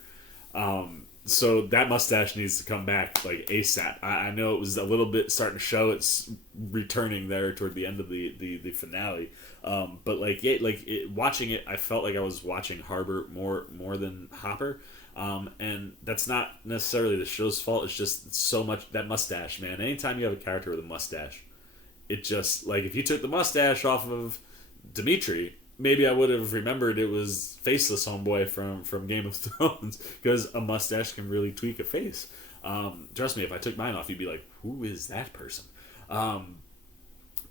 So that mustache needs to come back, like, ASAP. I know it was a little bit starting to show it's returning there toward the end of the finale. But like, yeah, like watching it, I felt like I was watching Harbour more than Hopper. And that's not necessarily the show's fault. It's just so much that mustache, man. Anytime you have a character with a mustache, it just, like, if you took the mustache off of Dimitri, maybe I would have remembered it was faceless homeboy from Game of Thrones, because a mustache can really tweak a face. Trust me, if I took mine off, you'd be like, who is that person?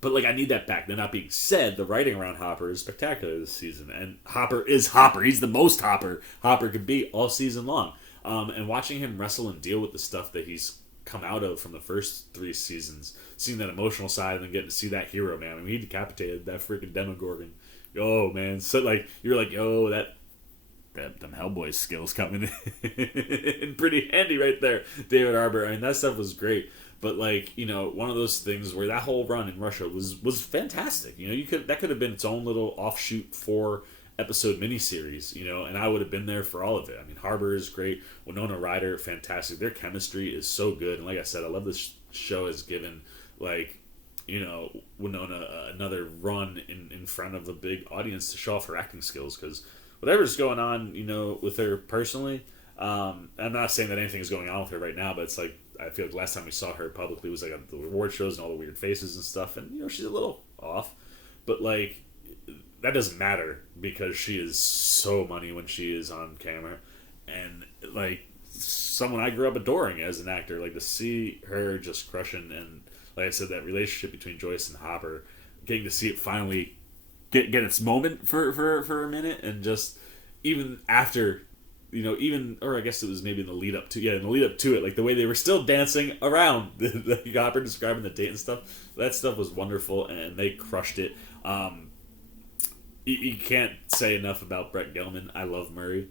But, like, I need that back. That not being said, the writing around Hopper is spectacular this season. And Hopper is Hopper. He's the most Hopper could be all season long. And watching him wrestle and deal with the stuff that he's come out of from the first 3 seasons, seeing that emotional side and then getting to see that hero, man. I mean, he decapitated that freaking Demogorgon. Oh, man. So, like, you're like, yo, them Hellboy skills coming in pretty handy right there, David Harbour. I mean, that stuff was great. But, like, you know, one of those things where that whole run in Russia was fantastic. You know, that could have been its own little offshoot 4-episode miniseries, you know, and I would have been there for all of it. I mean, Harbour is great. Winona Ryder, fantastic. Their chemistry is so good. And like I said, I love this show has given, like, Winona another run in front of a big audience to show off her acting skills, because whatever's going on, with her personally, I'm not saying that anything is going on with her right now, but it's like, I feel like last time we saw her publicly was like at the award shows and all the weird faces and stuff, and she's a little off, but like that doesn't matter because she is so money when she is on camera, and like someone I grew up adoring as an actor, like to see her just crushing, and like I said, that relationship between Joyce and Hopper, getting to see it finally get its moment for a minute, and just even after, or I guess it was maybe in the lead up to it, like the way they were still dancing around the Hopper describing the date and stuff, that stuff was wonderful, and they crushed it. You can't say enough about Brett Gelman. I love Murray.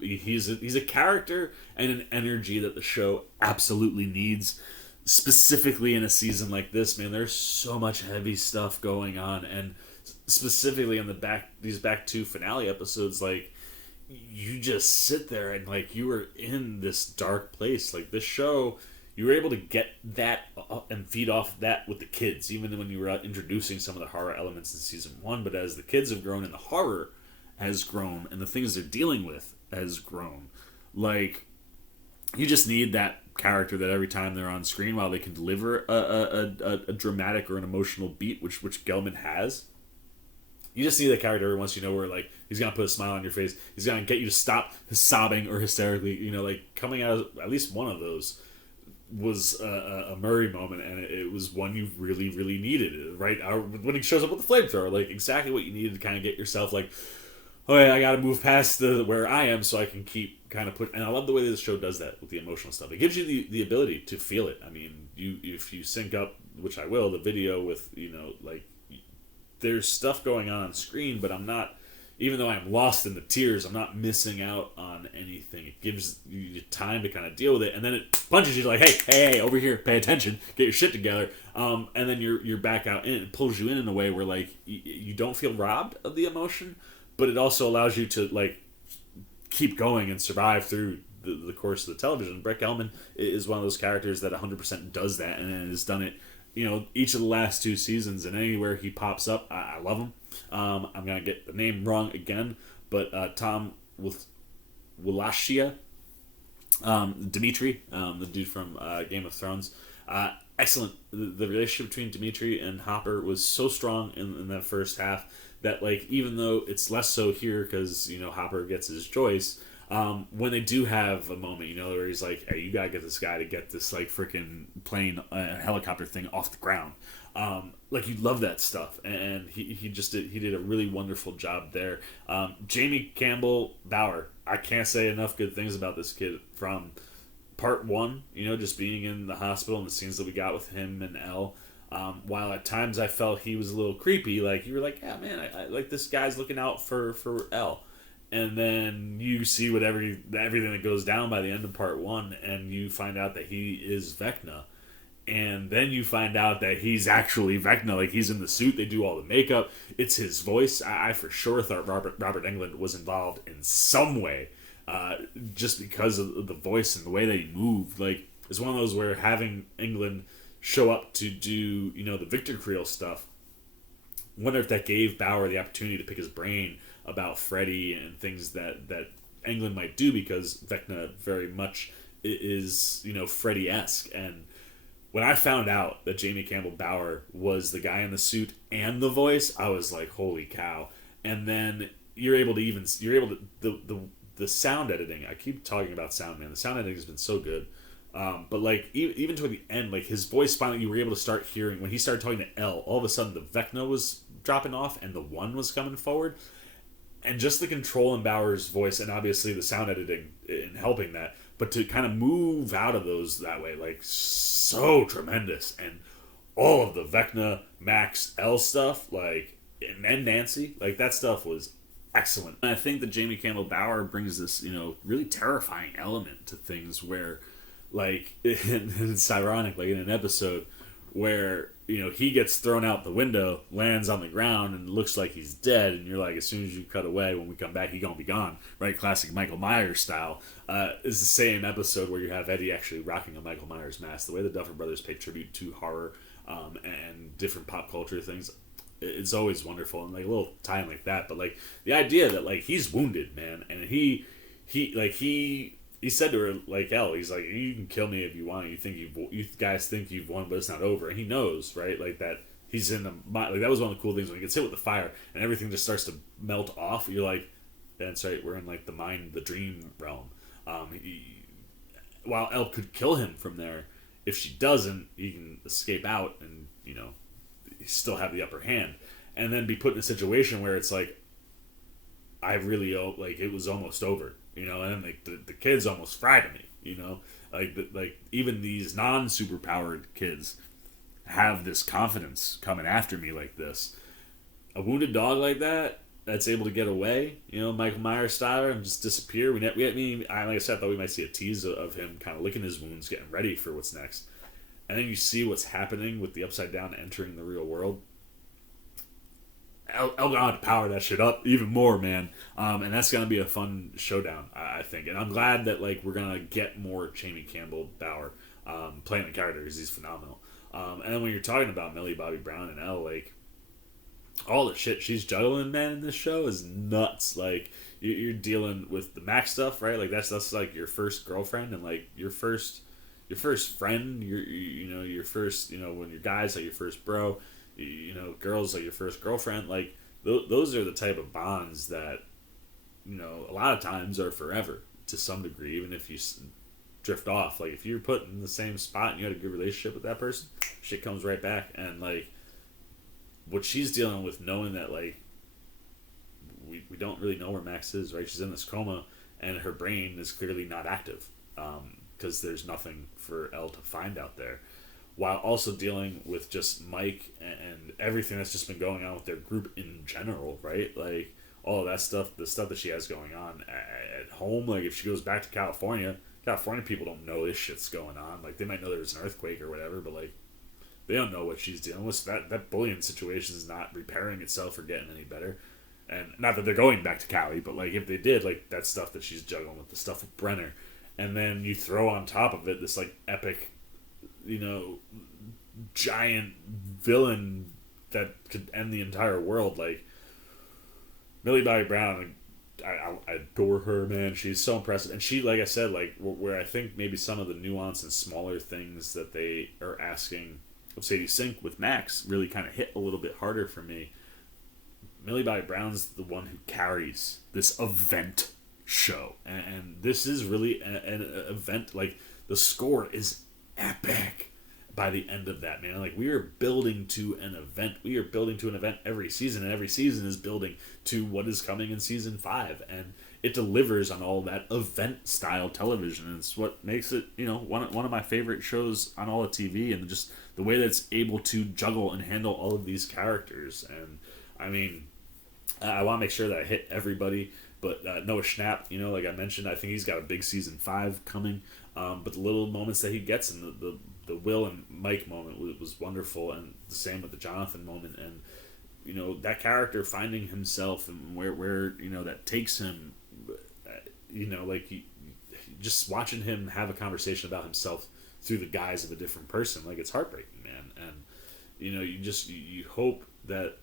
He's a character and an energy that the show absolutely needs, specifically in a season like this. Man, there's so much heavy stuff going on, and specifically in these back two finale episodes, like you just sit there and like you were in this dark place. Like this show, you were able to get that and feed off that with the kids, even when you were introducing some of the horror elements in season one. But as the kids have grown and the horror has grown and the things they're dealing with has grown, like you just need that character that every time they're on screen, while they can deliver a dramatic or an emotional beat, which Gelman has, you just need that character every once, where like he's gonna put a smile on your face, he's gonna get you to stop sobbing or hysterically, like coming out of at least one of those was a Murray moment, and it was one you really, really needed, right? When he shows up with the flamethrower, like exactly what you needed to kind of get yourself like, oh yeah, I gotta move past where I am so I can keep kind of and I love the way this show does that with the emotional stuff. It gives you the ability to feel it. I mean, if you sync up, which I will, the video with, like there's stuff going on screen, but I'm not, even though I'm lost in the tears, I'm not missing out on anything. It gives you time to kind of deal with it, and then it punches you like, hey, over here, pay attention, get your shit together, and then you're back out in. It pulls you in a way where like you don't feel robbed of the emotion, but it also allows you to like keep going and survive through the course of the television. Brett Gelman is one of those characters that 100% does that, and has done it, each of the last two seasons, and anywhere he pops up, I love him. I'm going to get the name wrong again, but Tom Wallachia, Dimitri, the dude from Game of Thrones, excellent. The relationship between Dimitri and Hopper was so strong in that first half that, like, even though it's less so here because, Hopper gets his Joyce, when they do have a moment, where he's like, hey, you gotta get this guy to get this, like, freaking plane, helicopter thing off the ground. Like, you love that stuff, and he did a really wonderful job there. Jamie Campbell Bower, I can't say enough good things about this kid from part one, just being in the hospital and the scenes that we got with him and Elle. While at times I felt he was a little creepy, like, you were like, yeah, man, I like this guy's looking out for Elle. And then you see everything that goes down by the end of part one, and you find out that he is Vecna. And then you find out that he's actually Vecna, like he's in the suit, they do all the makeup, it's his voice. I for sure thought Robert Englund was involved in some way, just because of the voice and the way that he moved. Like, it's one of those where having Englund show up to do, the Victor Creel stuff, I wonder if that gave Bauer the opportunity to pick his brain about Freddy and things that Englund might do, because Vecna very much is, Freddy-esque. And when I found out that Jamie Campbell Bower was the guy in the suit and the voice, I was like, holy cow. And then the sound editing, I keep talking about sound, man. The sound editing has been so good. But like, even toward the end, like his voice finally, you were able to start hearing, when he started talking to Elle, all of a sudden the Vecna was dropping off and the one was coming forward. And just the control in Bauer's voice, and obviously the sound editing in helping that, but to kind of move out of those that way, like, so tremendous. And all of the Vecna, Max, Elle stuff, like, and Nancy, like, that stuff was excellent. And I think that Jamie Campbell Bower brings this, really terrifying element to things where, like, and it's ironic, like in an episode where, he gets thrown out the window, lands on the ground, and looks like he's dead, and you're like, as soon as you cut away, when we come back, he gonna be gone, right? Classic Michael Myers style. It's the same episode where you have Eddie actually rocking a Michael Myers mask. The way the Duffer Brothers pay tribute to horror and different pop culture things. It's always wonderful, and like a little time like that. But like the idea that like he's wounded, man, and he said to her like, "Elle, he's like, you can kill me if you want. You guys think you've won, but it's not over." And he knows, right, like that. He's in the like that was one of the cool things when he gets hit with the fire and everything just starts to melt off. You're like, that's right, we're in like the dream realm. While Elle could kill him from there, if she doesn't, he can escape out and still have the upper hand, and then be put in a situation where it's like, I really like it was almost over, and then like the kids almost fried me, like even these non-super powered kids have this confidence coming after me like this. A wounded dog like that's able to get away, Michael Myers style, and just disappear. Like I said, I thought we might see a tease of him kind of licking his wounds, getting ready for what's next. And then you see what's happening with the Upside Down entering the real world. El gonna power that shit up even more, man. And that's gonna be a fun showdown, I think. And I'm glad that like we're gonna get more Jamie Campbell Bower playing the character, because he's phenomenal. And then when you're talking about Millie Bobby Brown and Elle, like all the shit she's juggling, man, in this show is nuts. Like you're dealing with the Mac stuff, right? Like that's like your first girlfriend and like your first friend. Your first when you're guys like your first bro. Girls like your first girlfriend. Like those are the type of bonds that a lot of times are forever to some degree, even if you drift off. Like if you're put in the same spot and you had a good relationship with that person, shit comes right back. And like what she's dealing with, knowing that like we don't really know where Max is, right? She's in this coma and her brain is clearly not active because there's nothing for Elle to find out there, while also dealing with just Mike and everything that's just been going on with their group in general, right? Like all of that stuff, the stuff that she has going on at home. Like if she goes back to California people don't know this shit's going on. Like they might know there was an earthquake or whatever, but like they don't know what she's dealing with. So that bullying situation is not repairing itself or getting any better. And not that they're going back to Cali, but like if they did, like that stuff that she's juggling with, the stuff with Brenner, and then you throw on top of it this like epic, giant villain that could end the entire world. Like Millie Bobby Brown, I adore her, man. She's so impressive, and she, like I said, like where I think maybe some of the nuance and smaller things that they are asking of Sadie Sink with Max really kind of hit a little bit harder for me. Millie Bobby Brown's the one who carries this event show, and this is really an event. Like the score is epic by the end of that, man. Like we are building to an event. We are building to an event every season, and every season is building to what is coming in season 5, and it delivers on all that event style television. And it's what makes it, one of my favorite shows on all of TV, and just the way that it's able to juggle and handle all of these characters. And I mean, I want to make sure that I hit everybody, but Noah Schnapp, like I mentioned, I think he's got a big season 5 coming. But the little moments that he gets in the Will and Mike moment was wonderful, and the same with the Jonathan moment. And that character finding himself and where that takes him, like he just watching him have a conversation about himself through the guise of a different person, like it's heartbreaking, man. And you hope that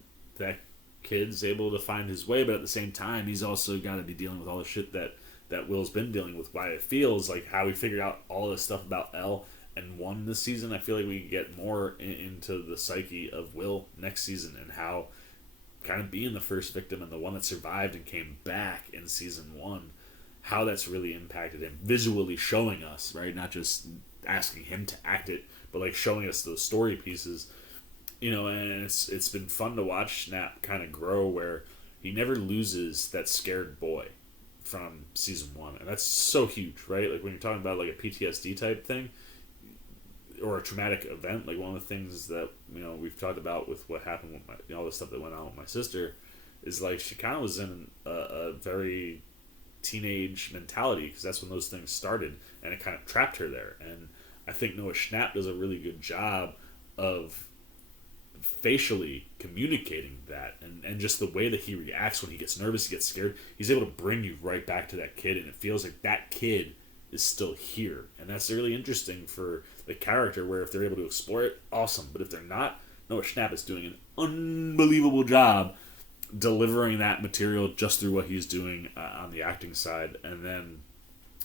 kid's able to find his way, but at the same time he's also got to be dealing with all the shit that Will's been dealing with. Why it feels like how we figured out all this stuff about Elle and won this season, I feel like we can get more into the psyche of Will next season, and how kind of being the first victim and the one that survived and came back in season 1, how that's really impacted him, visually showing us, right? Not just asking him to act it, but like showing us those story pieces, and it's been fun to watch Schnapp kind of grow, where he never loses that scared boy from season 1, and that's so huge, right? Like when you're talking about like a PTSD type thing or a traumatic event, like one of the things that we've talked about with what happened with all the stuff that went on with my sister, is like she kind of was in a very teenage mentality, because that's when those things started, and it kind of trapped her there. And I think Noah Schnapp does a really good job of facially communicating that, and just the way that he reacts when he gets nervous, he gets scared, he's able to bring you right back to that kid, and it feels like that kid is still here, and that's really interesting for the character. Where if they're able to explore it, awesome. But if they're not, Noah Schnapp is doing an unbelievable job delivering that material just through what he's doing on the acting side. And then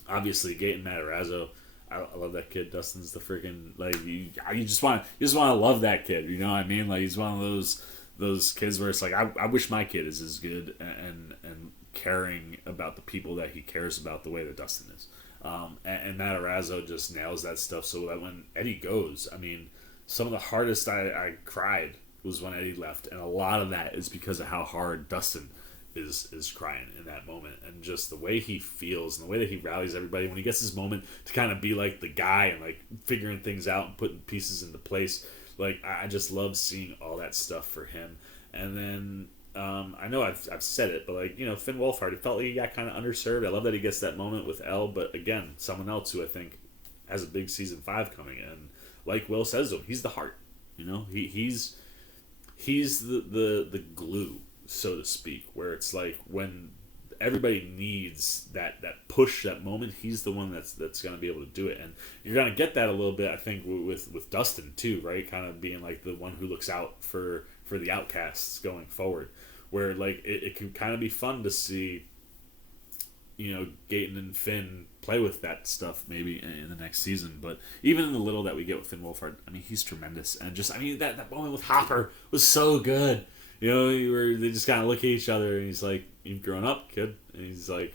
obviously Gaten Matarazzo, I love that kid. Dustin's the freaking, like, you just want to love that kid, you know what I mean? Like, he's one of those kids where it's like, I wish my kid is as good and caring about the people that he cares about the way that Dustin is. And Matarazzo just nails that stuff, so that when Eddie goes, I mean, some of the hardest I cried was when Eddie left, and a lot of that is because of how hard Dustin is crying in that moment, and just the way he feels and the way that he rallies everybody when he gets his moment to kind of be like the guy and like figuring things out and putting pieces into place. Like, I just love seeing all that stuff for him. And then I know I've said it, but like, you know, Finn Wolfhard, it felt like he got kind of underserved. I love that he gets that moment with Elle, but again, someone else who I think has a big season 5 coming in. Like Will says, though, he's the heart. You know, he's the glue, so to speak, where it's like when everybody needs that push, that moment, he's the one that's going to be able to do it. And you're going to get that a little bit, I think, with Dustin too, right? Kind of being like the one who looks out for the outcasts going forward, where like it can kind of be fun to see, you know, Gaten and Finn play with that stuff maybe in the next season. But even in the little that we get with Finn Wolfhard, I mean, he's tremendous. And just, I mean, that moment with Hopper was so good. You know, where they just kind of look at each other, and he's like, "You've grown up, kid," and he's like,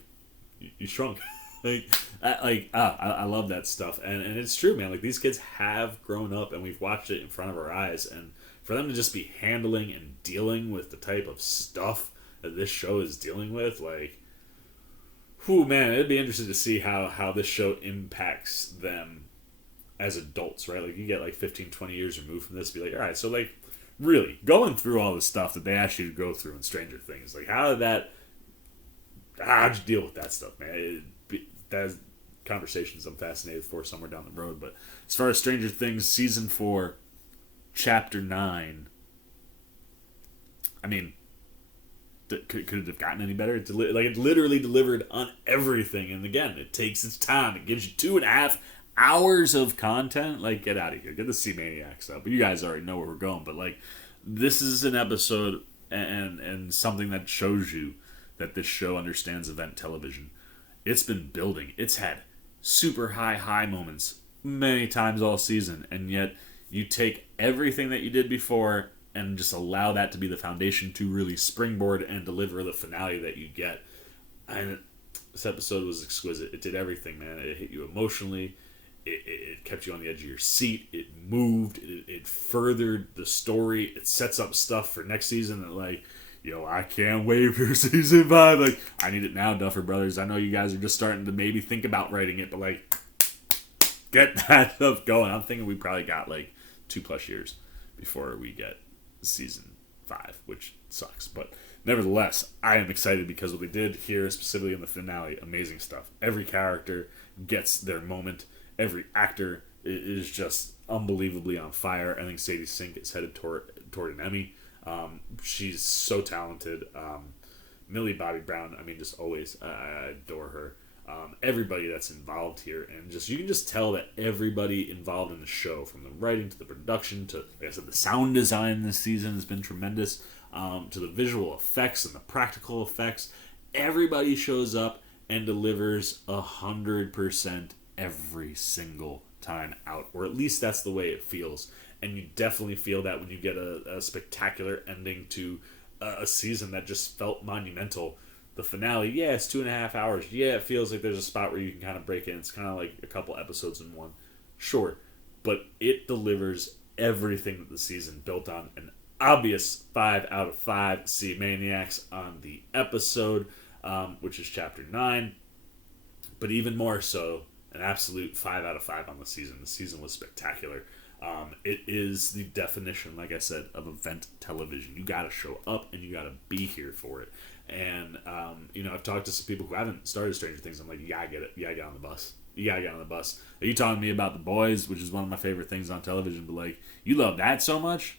"You shrunk." I love that stuff, and it's true, man. Like, these kids have grown up, and we've watched it in front of our eyes, and for them to just be handling and dealing with the type of stuff that this show is dealing with, like, whew, man, it'd be interesting to see how this show impacts them as adults, right? Like, you get like 15, 20 years removed from this, be like, all right, so like, really going through all the stuff that they asked you to go through in Stranger Things, like, how'd you deal with that stuff, man? That's conversations I'm fascinated for somewhere down the road. But as far as Stranger Things season 4, chapter 9, I mean, could it have gotten any better? It literally delivered on everything. And again, it takes its time. It gives you 2.5 hours of content. Like, get out of here. Get the C-Maniacs up. But you guys already know where we're going. But like, this is an episode and something that shows you that this show understands event television. It's been building. It's had super high moments many times all season. And yet you take everything that you did before and just allow that to be the foundation to really springboard and deliver the finale that you get. And this episode was exquisite. It did everything, man. It hit you emotionally. It kept you on the edge of your seat. It moved. It furthered the story. It sets up stuff for next season that, like, yo, I can't wait for season 5. Like, I need it now, Duffer Brothers. I know you guys are just starting to maybe think about writing it, but, like, get that stuff going. I'm thinking we probably got, like, 2+ years before we get season 5, which sucks. But nevertheless, I am excited because what they did here, specifically in the finale, amazing stuff. Every character gets their moment. Every actor is just unbelievably on fire. I think Sadie Sink is headed toward an Emmy. She's so talented. Millie Bobby Brown, I mean, just always, I adore her. Everybody that's involved here, and just, you can just tell that everybody involved in the show, from the writing to the production to, like I said, the sound design this season has been tremendous, to the visual effects and the practical effects. Everybody shows up and delivers 100% every single time out, or at least that's the way it feels. And you definitely feel that when you get a spectacular ending to a season that just felt monumental. The finale, yeah, it's 2.5 hours. Yeah, it feels like there's a spot where you can kind of break in. It's kind of like a couple episodes in one. Sure. But it delivers everything that the season built on. An obvious 5 out of 5 C-Maniacs on the episode, which is chapter 9. But even more so, an absolute 5 out of 5 on the season. The season was spectacular. It is the definition, like I said, of event television. You got to show up and you got to be here for it. And, you know, I've talked to some people who haven't started Stranger Things. I'm like, you got to get it. You got to get on the bus. You got to get on the bus. Are you talking to me about The Boys, which is one of my favorite things on television, but, like, you love that so much,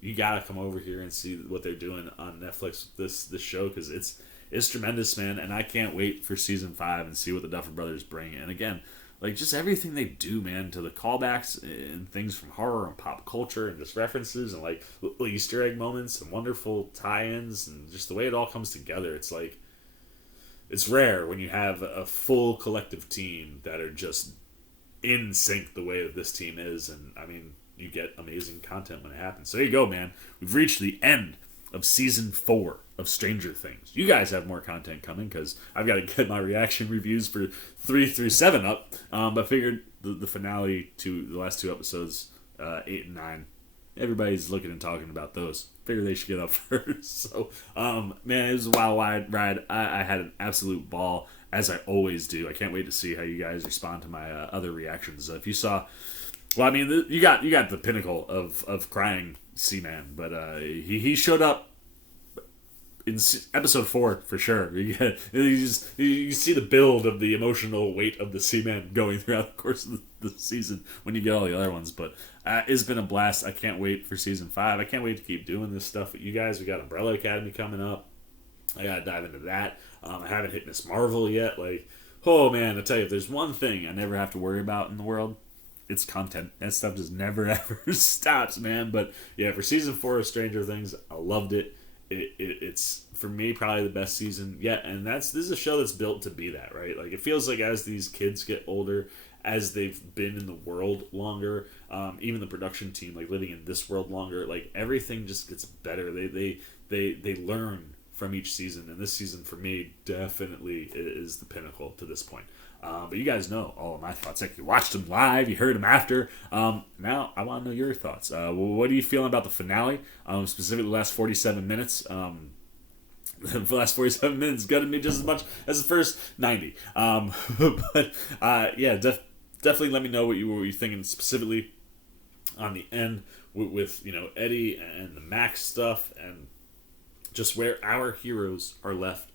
you got to come over here and see what they're doing on Netflix with this show, because it's tremendous, man. And I can't wait for season 5 and see what the Duffer Brothers bring. And again, like, just everything they do, man, to the callbacks and things from horror and pop culture and just references and, like, little Easter egg moments and wonderful tie-ins and just the way it all comes together. It's like, it's rare when you have a full collective team that are just in sync the way that this team is. And, I mean, you get amazing content when it happens. So there you go, man. We've reached the end of season 4 of Stranger Things. You guys have more content coming because I've got to get my reaction reviews for 3 through 7 up. But I figured the finale to the last 2 episodes, 8 and 9, everybody's looking and talking about those. Figured they should get up first. So, man, it was a wild ride. I had an absolute ball, as I always do. I can't wait to see how you guys respond to my other reactions. If you saw, well, I mean, you got the pinnacle of crying Seaman, but he showed up in episode 4 for sure. You see the build of the emotional weight of the Seaman going throughout the course of the season when you get all the other ones. But it's been a blast. I can't wait for season 5. I can't wait to keep doing this stuff with you guys. We got Umbrella Academy coming up. I gotta dive into that. I haven't hit Miss Marvel yet. Like, oh man, I tell you, if there's one thing I never have to worry about in the world, it's content. That stuff just never ever stops, man. But yeah, for season 4 of Stranger Things, I loved it. It's for me probably the best season yet, and this is a show that's built to be that, right? Like, it feels like as these kids get older, as they've been in the world longer, even the production team, like, living in this world longer, like, everything just gets better. They learn from each season, and this season for me definitely is the pinnacle to this point. But you guys know all of my thoughts. Like, you watched them live, you heard them after. Now I want to know your thoughts. What are you feeling about the finale? Specifically the last 47 minutes. The last 47 minutes gutted me just as much as the first 90. But yeah, definitely let me know what you were thinking specifically on the end with Eddie and the Max stuff, and just where our heroes are left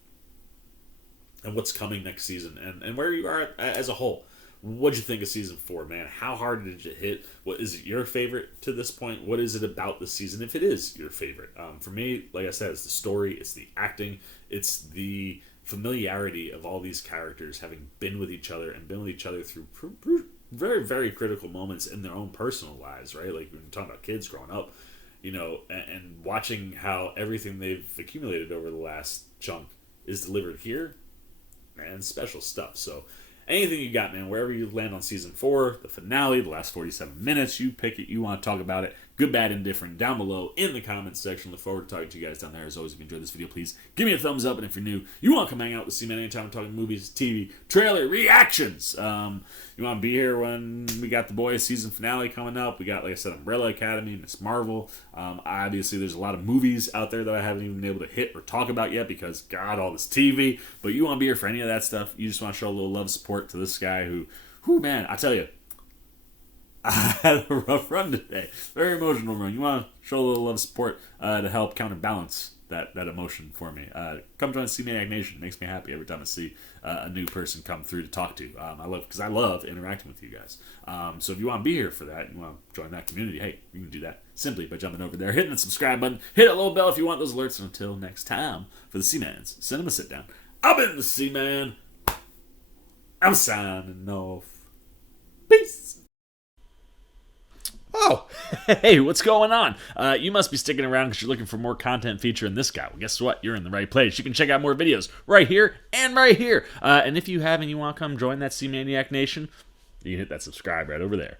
and what's coming next season, and where you are as a whole. What'd you think of season 4, man? How hard did it hit? What is it your favorite to this point? What is it about the season, if it is your favorite? For me, like I said, it's the story, it's the acting, it's the familiarity of all these characters having been with each other and been with each other through very, very critical moments in their own personal lives, right? Like, when you're talking about kids growing up, and watching how everything they've accumulated over the last chunk is delivered here, man, special stuff. So anything you got, man, wherever you land on season 4, the finale, the last 47 minutes, you pick it, you want to talk about it, good, bad, indifferent, down below in the comments section. Look forward to talking to you guys down there. As always, if you enjoyed this video, please give me a thumbs up, and if you're new, you want to come hang out with C-Man anytime I'm talking movies, TV, trailer, reactions. You want to be here when we got The Boys season finale coming up. We got, like I said, Umbrella Academy, Miss Marvel. Obviously, there's a lot of movies out there that I haven't even been able to hit or talk about yet because, God, all this TV. But you want to be here for any of that stuff. You just want to show a little love and support to this guy who, man, I tell you, I had a rough run today. Very emotional run. You want to show a little love and support to help counterbalance that emotion for me. Come join C-Maniac Nation. It makes me happy every time I see a new person come through to talk to. I love interacting with you guys. So if you want to be here for that, and you want to join that community, hey, you can do that simply by jumping over there, hitting the subscribe button, hit that little bell if you want those alerts. And until next time, for the C-Man's Cinema Sit Down, I've been the C-Man. I'm signing off. Peace. Oh, hey, what's going on? You must be sticking around because you're looking for more content featuring this guy. Well, guess what? You're in the right place. You can check out more videos right here and right here. And if you have and you want to come join that C-Maniac Nation, you can hit that subscribe right over there.